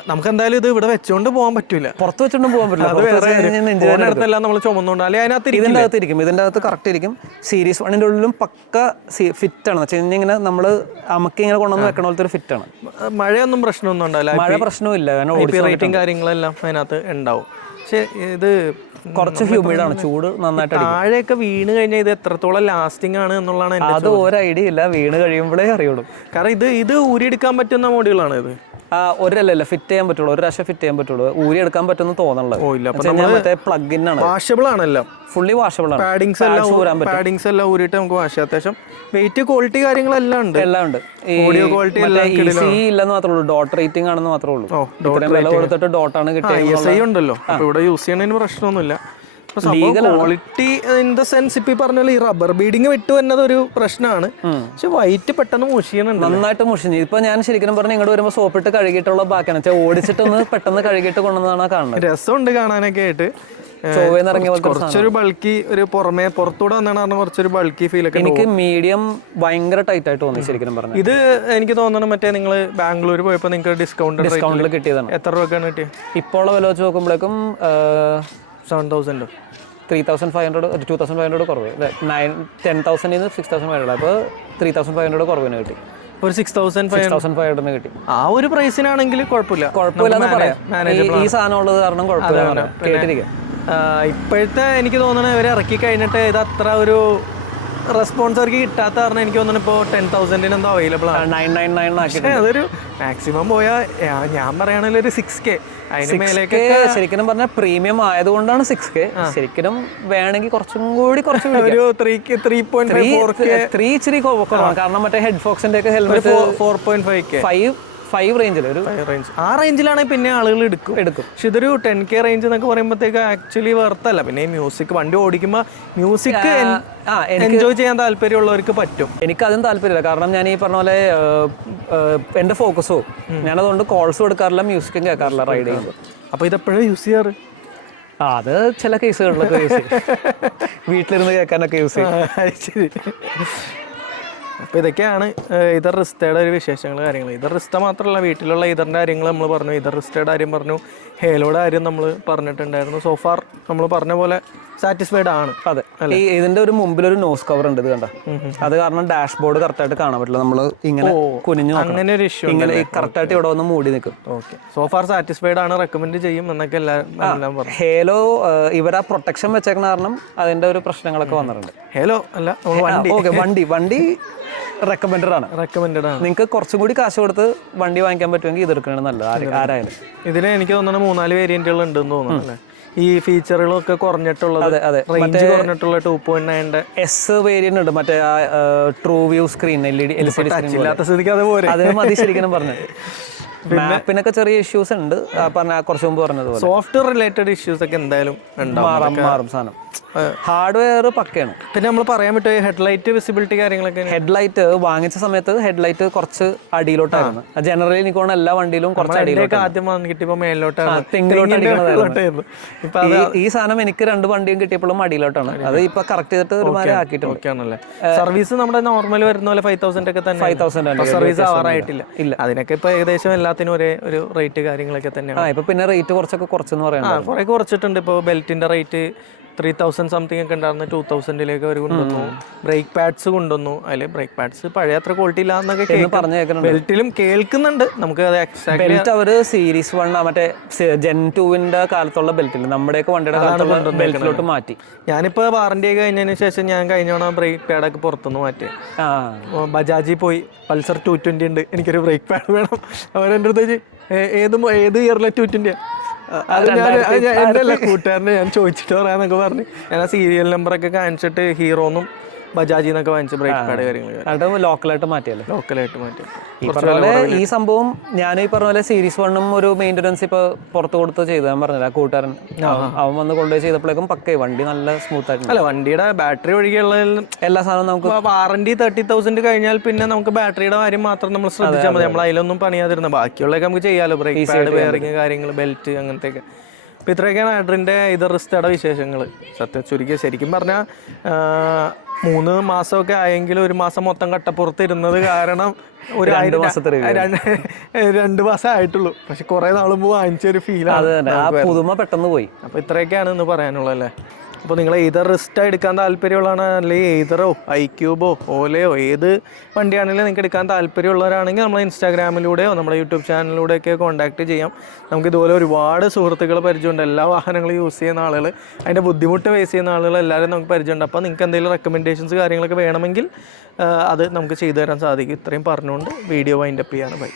നമുക്ക് എന്തായാലും ഇത് ഇവിടെ വെച്ചുകൊണ്ട് പോകാൻ പറ്റില്ല പുറത്ത് വെച്ചോണ്ട് പോകാൻ പറ്റില്ല. അത് വേറെ. അടുത്തെല്ലാം നമ്മൾ ചുമന്നുകൊണ്ട് അല്ലെങ്കിൽ അതിനകത്ത്. ഇതിന്റെ അകത്ത് ഇരിക്കും. ഇതിന്റെ അകത്ത് കറക്റ്റ് ഇരിക്കും. സീരീസ് വണ്ണിന്റെ ഉള്ളിലും പക്ക ഫിറ്റ് ആണ്. വെച്ച് കഴിഞ്ഞാൽ ഇങ്ങനെ നമ്മൾ അമക്കി ഇങ്ങനെ കൊണ്ടുവന്ന് വെക്കണ പോലത്തെ ഒരു ഫിറ്റ് ആണ്. മഴയൊന്നും പ്രശ്നമൊന്നും ഉണ്ടാവില്ല. മഴ പ്രശ്നവുമില്ല. കാരണം ഐ റേറ്റിംഗ് കാര്യങ്ങളെല്ലാം അതിനകത്ത് ഉണ്ടാവും. പക്ഷെ ഇത് കുറച്ച് ഹ്യൂമിഡ് ആണ്. ചൂട് നന്നായിട്ട് താഴെയൊക്കെ വീണ് കഴിഞ്ഞാൽ ഇത് എത്രത്തോളം ലാസ്റ്റിംഗ് ആണ് എന്നുള്ളതാണ് അത് ഒരു ഐഡിയ ഇല്ല. വീണ് കഴിയുമ്പോഴേ അറിയുള്ളൂ. കാരണം ഇത് ഇത് ഊരിയെടുക്കാൻ പറ്റുന്ന മോഡുകളാണ് ഇത് ഒരല്ലല്ല ഫിറ്റ് ചെയ്യാൻ പറ്റുള്ളൂ. ഒരു പ്രാവശ്യം ഫിറ്റ് ചെയ്യാൻ പറ്റുള്ളൂ. ഊരി എടുക്കാൻ പറ്റുന്ന തോന്നുള്ളത് ഓ ഇല്ല അപ്പൊ വെച്ച് കഴിഞ്ഞാൽ മറ്റേ പ്ലഗ് ആണ്. വാഷബിൾ ആണല്ലോ. ഫുള്ളി വാഷബിൾ ആണ്. പാഡിങ്സ് എല്ലാം ഊരാൻ പറ്റും. പാഡിങ്സ് എല്ലാം ഊരിയിട്ട് നമുക്ക് വാഷ് അത്യാവശ്യം വെയിറ്റ് ക്വാളിറ്റി കാര്യങ്ങളെല്ലാം ഉണ്ട്. എല്ലാം ഉണ്ട്. ഓഡിയോ ക്വാളിറ്റി എല്ലാം ഈസി ഇല്ലെന്ന് മാത്രമേ ഉള്ളൂ. ഡോട്ട് റേറ്റിംഗ് ആണെന്ന് മാത്രമേ ഉള്ളൂ. വില കൊടുത്തിട്ട് ഡോട്ടാണ് കിട്ടിയത് എസ് ഉണ്ടല്ലോ. ഇവിടെ യൂസ് ചെയ്യണതിന് പ്രശ്നമൊന്നുമില്ല. ക്വാളിറ്റി ഇൻ ദ സെൻസ് ഇപ്പൊ പറഞ്ഞ പോലെ ഈ റബ്ബർ ബീഡിങ് വിട്ടു എന്നത് ഒരു പ്രശ്നമാണ് പക്ഷെ വൈറ്റ് പെട്ടെന്ന് മുഷിയുന്നുണ്ട് നന്നായിട്ട് മുഷിഞ്ഞു. ഇപ്പൊ ഞാൻ ശരിക്കും പറഞ്ഞ ഇങ്ങോട്ട് വരുമ്പോൾ സോപ്പിട്ട് കഴുകിയിട്ടുള്ള ബാക്കിയാണ് വെച്ചാൽ ഓടിച്ചിട്ടൊന്ന് പെട്ടെന്ന് കഴുകിയിട്ട് കൊണ്ടുവന്നതാണ് കാണുന്നത്. രസമുണ്ട് കാണാനൊക്കെ ആയിട്ട്. കുറച്ചൊരു ബൾക്കി ഒരു പുറമേ പുറത്തൂടെ വന്നാണ് കുറച്ചൊരു ബൾക്കി ഫീൽ ഒക്കെ എനിക്ക് മീഡിയം ഭയങ്കര ടൈറ്റ് ആയിട്ട് തോന്നി ശരിക്കും പറഞ്ഞു. ഇത് എനിക്ക് തോന്നുന്നു മറ്റേ നിങ്ങൾ ബാംഗ്ലൂർ പോയപ്പോൾ നിങ്ങൾക്ക് ഡിസ്കൗണ്ട് ഡിസ്കൗണ്ടിൽ കിട്ടിയതാണ്. എത്ര രൂപക്കാണ് കിട്ടിയത് ഇപ്പോൾ വില വെച്ച് നോക്കുമ്പോഴേക്കും seven തൗസൻഡും three thousand five hundred two thousand five hundred കുറവ്. നയൻ ടെൻ തൗസൻഡിൽ നിന്ന് സിക്സ് തൗസൻഡ് ഫൈവ് ഹൺഡ്രഡ് അപ്പോൾ ത്രീ തൗസൻഡ് ഫൈവ് ഹൺഡ്രഡ് കുറവിന് കിട്ടി. ഒരു six thousand five thousand five ഹൺഡ്രഡിന് കിട്ടി. ആ ഒരു പ്രൈസിനാണെങ്കിൽ കുഴപ്പമില്ല. കുഴപ്പമില്ലെന്ന് പറയാം. ഈ- സാധനം ഉള്ളത് കാരണം കുഴപ്പമില്ല കേട്ടിരിക്കാം. ഇപ്പോഴത്തെ എനിക്ക് തോന്നുന്നത് ഇവർ ഇറക്കി കഴിഞ്ഞിട്ട് ഇത് അത്ര ഒരു റെസ്പോൺസ് അവർക്ക് കിട്ടാത്ത കാരണം എനിക്ക് തോന്നുന്നു ഇപ്പോൾ ടെൻ തൗസൻഡിന് എന്തോ അവൈലബിൾ ആണ്. നയൻ നയൻ നയൻ പക്ഷേ അതൊരു മാക്സിമം പോയാൽ ഞാൻ പറയുകയാണെങ്കിൽ ഒരു സിക്സ് കെ അതിന് മേലേക്ക് ശരിക്കും പറഞ്ഞാൽ പ്രീമിയം ആയതുകൊണ്ടാണ് സിക്സ് കെ ശരിക്കും വേണമെങ്കിൽ കുറച്ചും കൂടി കുറച്ച് ഒരു ത്രീ ത്രീ പോയിന്റ് ത്രീ ഇച്ചിരി കുറവാണ്. കാരണം മറ്റേ ഹെഡ് ഫോക്സിന്റെ ഒക്കെ helmet four point five K five five റേഞ്ചിൽ ഒരു ഫൈവ് റേഞ്ച് ആ റേഞ്ചിലാണെങ്കിൽ പിന്നെ ആളുകൾ എടുക്കും. എടുക്കും. പക്ഷെ ഇതൊരു ടെൻ കെ റേഞ്ച് എന്നൊക്കെ പറയുമ്പോഴത്തേക്ക് ആക്ച്വലി വെർത്തല്ല പിന്നെ ഈ മ്യൂസിക് വണ്ടി ഓടിക്കുമ്പോൾ മ്യൂസിക് എൻജോയ് ചെയ്യാൻ താല്പര്യമുള്ളവർക്ക് പറ്റും. എനിക്ക് അതും താല്പര്യമില്ല. കാരണം ഞാൻ ഈ പറഞ്ഞ പോലെ എന്റെ എന്റെ ഫോക്കസോ ഞാനതുകൊണ്ട് കോൾസും എടുക്കാറില്ല മ്യൂസിക്കും കേൾക്കാറില്ല റൈഡ് ചെയ്യുമ്പോൾ അപ്പോൾ ഇതെപ്പോഴും യൂസ് ചെയ്യാറ്? അത് ചില കേസുകളിലൊക്കെ യൂസ് ചെയ്യും. വീട്ടിലിരുന്ന് കേൾക്കാനൊക്കെ യൂസ് ചെയ്യും. ശരി. അപ്പോൾ ഇതൊക്കെയാണ് ഇതർ റിസ്റ്റയുടെ ഒരു വിശേഷങ്ങൾ കാര്യങ്ങൾ ഇതർ റിസ്റ്റ മാത്രമല്ല വീട്ടിലുള്ള ഇതറിന്റെ കാര്യങ്ങൾ നമ്മൾ പറഞ്ഞു. ഇതർ റിസ്റ്റയുടെ കാര്യം പറഞ്ഞു. ഹേലോയുടെ കാര്യം നമ്മൾ പറഞ്ഞിട്ടുണ്ടായിരുന്നു. സോഫാർ നമ്മൾ പറഞ്ഞ പോലെ സാറ്റിസ്ഫൈഡ് ആണ്. അതെ. ഈ ഇതിന്റെ ഒരു മുമ്പിലൊരു നോസ് കവർ ഉണ്ട് ഇത് കണ്ട. അത് കാരണം ഡാഷ്ബോർഡ് കറക്റ്റായിട്ട് കാണാൻ പറ്റില്ല. നമ്മൾ ഇങ്ങനെ കുനിഞ്ഞു. അങ്ങനെ ഒരു ഇഷ്യൂ ഇങ്ങനെ കറക്റ്റ് ആയിട്ട് ഇവിടെ വന്ന് മൂടി നിൽക്കും. ഓക്കെ സോഫാർ സാറ്റിസ്ഫൈഡ് ആണ്. റെക്കമെൻഡ് ചെയ്യും എന്നൊക്കെ എല്ലാം ഹേലോ ഇവരാ പ്രൊട്ടക്ഷൻ വെച്ചേക്കുന്ന കാരണം അതിന്റെ ഒരു പ്രശ്നങ്ങളൊക്കെ വന്നിട്ടുണ്ട്. ഹേലോ അല്ല ഓക്കെ വണ്ടി. വണ്ടി. റെക്കമെൻഡഡ് ആണ്. റെക്കമെൻഡഡ് ആണ്. നിങ്ങൾക്ക് കുറച്ചും കൂടി കാശ് കൊടുത്ത് വണ്ടി വാങ്ങിക്കാൻ പറ്റുമെങ്കിൽ ഇത് എടുക്കണത് നല്ലത്. ആര് ആരായാലും. ഇതിന് എനിക്ക് തോന്നുന്നു മൂന്നാൽ വേരിയന്റുകൾ ഉണ്ടെന്ന് തോന്നുന്നു അല്ലേ? ഈ ഫീച്ചറുകളൊക്കെ കുറഞ്ഞിട്ടുള്ളത് അതെ അതെ. റേഞ്ച് കുറഞ്ഞിട്ടുള്ള ടൂ പോയിന്റ് നയന്റെ എസ് വേരിയന്റ് ഉണ്ട്. മറ്റേ true view screen L E D L C D screen ഇല്ലാത്ത സ്ഥിതിക്ക് അത് പോരെ? അതിന് മതി ശരിക്കും പറഞ്ഞു. മാപ്പിനൊക്കെ ചെറിയ ഇഷ്യൂസ് ഉണ്ട്. ആ പറഞ്ഞ കുറച്ച് മുമ്പ് പറഞ്ഞത് സോഫ്റ്റ്വെയർ റിലേറ്റഡ് ഇഷ്യൂസ് ഒക്കെ എന്തായാലും മാറും മാറും സാധനം. ഹാർഡ്വെയർ പക്കയാണ്. പിന്നെ നമ്മൾ പറയാൻ പറ്റും ഹെഡ്ലൈറ്റ് വിസിബിലിറ്റി കാര്യങ്ങളൊക്കെ ഹെഡ്ലൈറ്റ് വാങ്ങിച്ച സമയത്ത് ഹെഡ്ലൈറ്റ് കുറച്ച് അടിയിലോട്ടാണ് ജനറലി എനിക്ക് പോകുന്ന എല്ലാ വണ്ടിയിലും കുറച്ച് അടിയിലോട്ട് ആദ്യം കിട്ടിയപ്പോൾ മേലോട്ടാണ്. തെങ്ങിലോട്ട് അടിക്കണതായിരുന്നു. ഇപ്പൊ ഈ സാധനം എനിക്ക് രണ്ട് വണ്ടിയും കിട്ടിയപ്പോഴും അടിയിലോട്ടാണ്. അത് ഇപ്പൊ കറക്റ്റ് ചെയ്തിട്ട് ഒരുമാതിരി ആക്കിയിട്ടുണ്ട്. സർവീസ് നമ്മുടെ നോർമൽ വരുന്ന പോലെ ഫൈവ് തൗസൻഡ് ഒക്കെ തന്നെ ഫൈവ് തൗസൻഡ് സർവീസ് ആവാറായിട്ടില്ല ഇല്ല. അതിനൊക്കെ ഇപ്പൊ ഏകദേശം എല്ലാത്തിനും ഒരേ ഒരു റേറ്റ് കാര്യങ്ങളൊക്കെ തന്നെയാണ്. ഇപ്പൊ പിന്നെ റേറ്റ് കുറച്ചൊക്കെ കുറച്ചെന്ന് പറയാം പറയുന്നത് കുറെ കുറച്ചിട്ടുണ്ട്. ഇപ്പൊ ബെൽറ്റിന്റെ റേറ്റ് ത്രീ തൗസൻഡ് സംതിങ് ഒക്കെ ഉണ്ടായിരുന്ന ടൂ തൗസൻഡിലേക്ക് അവർ കൊണ്ടുവന്നു. ബ്രേക്ക് പാഡ്സ് കൊണ്ടുവന്നു. അതിൽ ബ്രേക്ക് പാഡ്സ് പഴയ അത്ര ക്വാളിറ്റി ഇല്ല എന്നൊക്കെ ബെൽറ്റിലും കേൾക്കുന്നുണ്ട്. നമുക്ക് അത് എക്സാക്ട് അവർ സീരീസ് വൺ മറ്റേ ജെൻ ടുവിന്റെ കാലത്തുള്ള ബെൽറ്റിൽ നമ്മുടെയൊക്കെ വണ്ടിയുടെ കാലത്തുള്ള ബെൽറ്റിലോട്ട് മാറ്റി. ഞാനിപ്പോ വാറന്റി കഴിഞ്ഞതിന് ശേഷം ഞാൻ കഴിഞ്ഞോണം ബ്രേക്ക് പാഡൊക്കെ പുറത്തുനിന്ന് മാറ്റി. ആ. ബജാജിൽ പോയി. പൾസർ ടു ട്വന്റി ഉണ്ട്. എനിക്കൊരു ബ്രേക്ക് പാഡ് വേണം. അവരെന്റെ അടുത്ത് ചോദിച്ചു, "ഏ- ഏത് ഏത് ഇയറിലെ ടു ട്വന്റിയാ അത് ഞാൻ എന്റെ അല്ല കൂട്ടുകാരനെ ഞാൻ ചോദിച്ചിട്ട് പറയാന്നൊക്കെ പറഞ്ഞ്. ഞാൻ ആ സീരിയൽ നമ്പറൊക്കെ കാണിച്ചിട്ട് ഹീറോന്നും ബജാജിൽ നിന്നൊക്കെ വാങ്ങിച്ച ബ്രേക്ക് പാഡ് കാര്യങ്ങൾ ലോക്കലായിട്ട് മാറ്റിയല്ലേ? ലോക്കലായിട്ട് മാറ്റി ഈ പറഞ്ഞ ഈ സംഭവം ഞാൻ ഈ പറഞ്ഞ പോലെ സീരീസ് വണ്ണും ഒരു മെയിന്റനൻസ് ഇപ്പൊ പുറത്ത് കൊടുത്ത് ചെയ്തു ഞാൻ പറഞ്ഞില്ല കൂട്ടുകാരൻ. അവൻ- വന്ന് കൊണ്ടുപോയി ചെയ്തപ്പോഴേക്കും പക്കേ വണ്ടി നല്ല സ്മൂത്ത് ആയിട്ടുണ്ട്. അല്ല വണ്ടിയുടെ ബാറ്ററി ഒഴികെയുള്ള എല്ലാ സാധനവും നമുക്ക് വാറണ്ടി തേർട്ടി തൗസൻഡ് കഴിഞ്ഞാൽ പിന്നെ നമുക്ക് ബാറ്ററിയുടെ കാര്യം മാത്രം നമ്മൾ ശ്രദ്ധിച്ചാൽ മതി. നമ്മൾ അതിലൊന്നും പണിയാതിരുന്ന. ബാക്കിയുള്ളതൊക്കെ നമുക്ക് ചെയ്യാലോ. ബ്രേക്ക് പാഡ് ബെയറിങ് കാര്യങ്ങൾ ബെൽറ്റ് അങ്ങനത്തെയൊക്കെ. അപ്പോൾ ഇത്രയൊക്കെയാണ് ആഡറിന്റെ ഇത് റിസ്റ്റയുടെ വിശേഷങ്ങൾ സത്യം ചുരുക്കി ശരിക്കും പറഞ്ഞാൽ മൂന്ന് മാസമൊക്കെ ആയെങ്കിലും ഒരു മാസം മൊത്തം കട്ടപ്പുറത്ത് ഇരുന്നത് കാരണം ഒരു രണ്ട് മാസത്തെ രണ്ട് മാസം ആയിട്ടുള്ളൂ. പക്ഷെ കുറേ നാൾ മുമ്പ് വാങ്ങിച്ച ഒരു ഫീൽ ഫീലാണ് തന്നെ. ആ പുതുമ പെട്ടെന്ന് പോയി. അപ്പോൾ ഇത്രയൊക്കെയാണ് ഇന്ന് പറയാനുള്ളത് അല്ലേ അപ്പോൾ നിങ്ങൾ ഏതർ റിസ്റ്റ് എടുക്കാൻ താല്പര്യമുള്ളതാണ്? അല്ലെങ്കിൽ ഏതറോ ഐ ക്യൂബോ ഓലയോ ഏത് വണ്ടിയാണെങ്കിലും നിങ്ങൾക്ക് എടുക്കാൻ താല്പര്യമുള്ളവരാണെങ്കിൽ നമ്മൾ ഇൻസ്റ്റാഗ്രാമിലൂടെയോ നമ്മുടെ യൂട്യൂബ് ചാനലിലൂടെയൊക്കെ കോൺടാക്ട് ചെയ്യാം. നമുക്ക് ഇതുപോലെ ഒരുപാട് സുഹൃത്തുക്കൾ പരിചയമുണ്ട്. എല്ലാ വാഹനങ്ങളും യൂസ് ചെയ്യുന്ന ആളുകൾ അതിന്റെ ബുദ്ധിമുട്ട് ഫേസ് ചെയ്യുന്ന ആളുകൾ എല്ലാവരും നമുക്ക് പരിചയമുണ്ട്. അപ്പോൾ നിങ്ങൾക്ക് എന്തെങ്കിലും റെക്കമെൻഡേഷൻസ് കാര്യങ്ങളൊക്കെ വേണമെങ്കിൽ അത് നമുക്ക് ചെയ്തു തരാൻ സാധിക്കും. ഇത്രയും പറഞ്ഞുകൊണ്ട് വീഡിയോ വൈൻഡപ്പ് ചെയ്യാണ്. ബൈ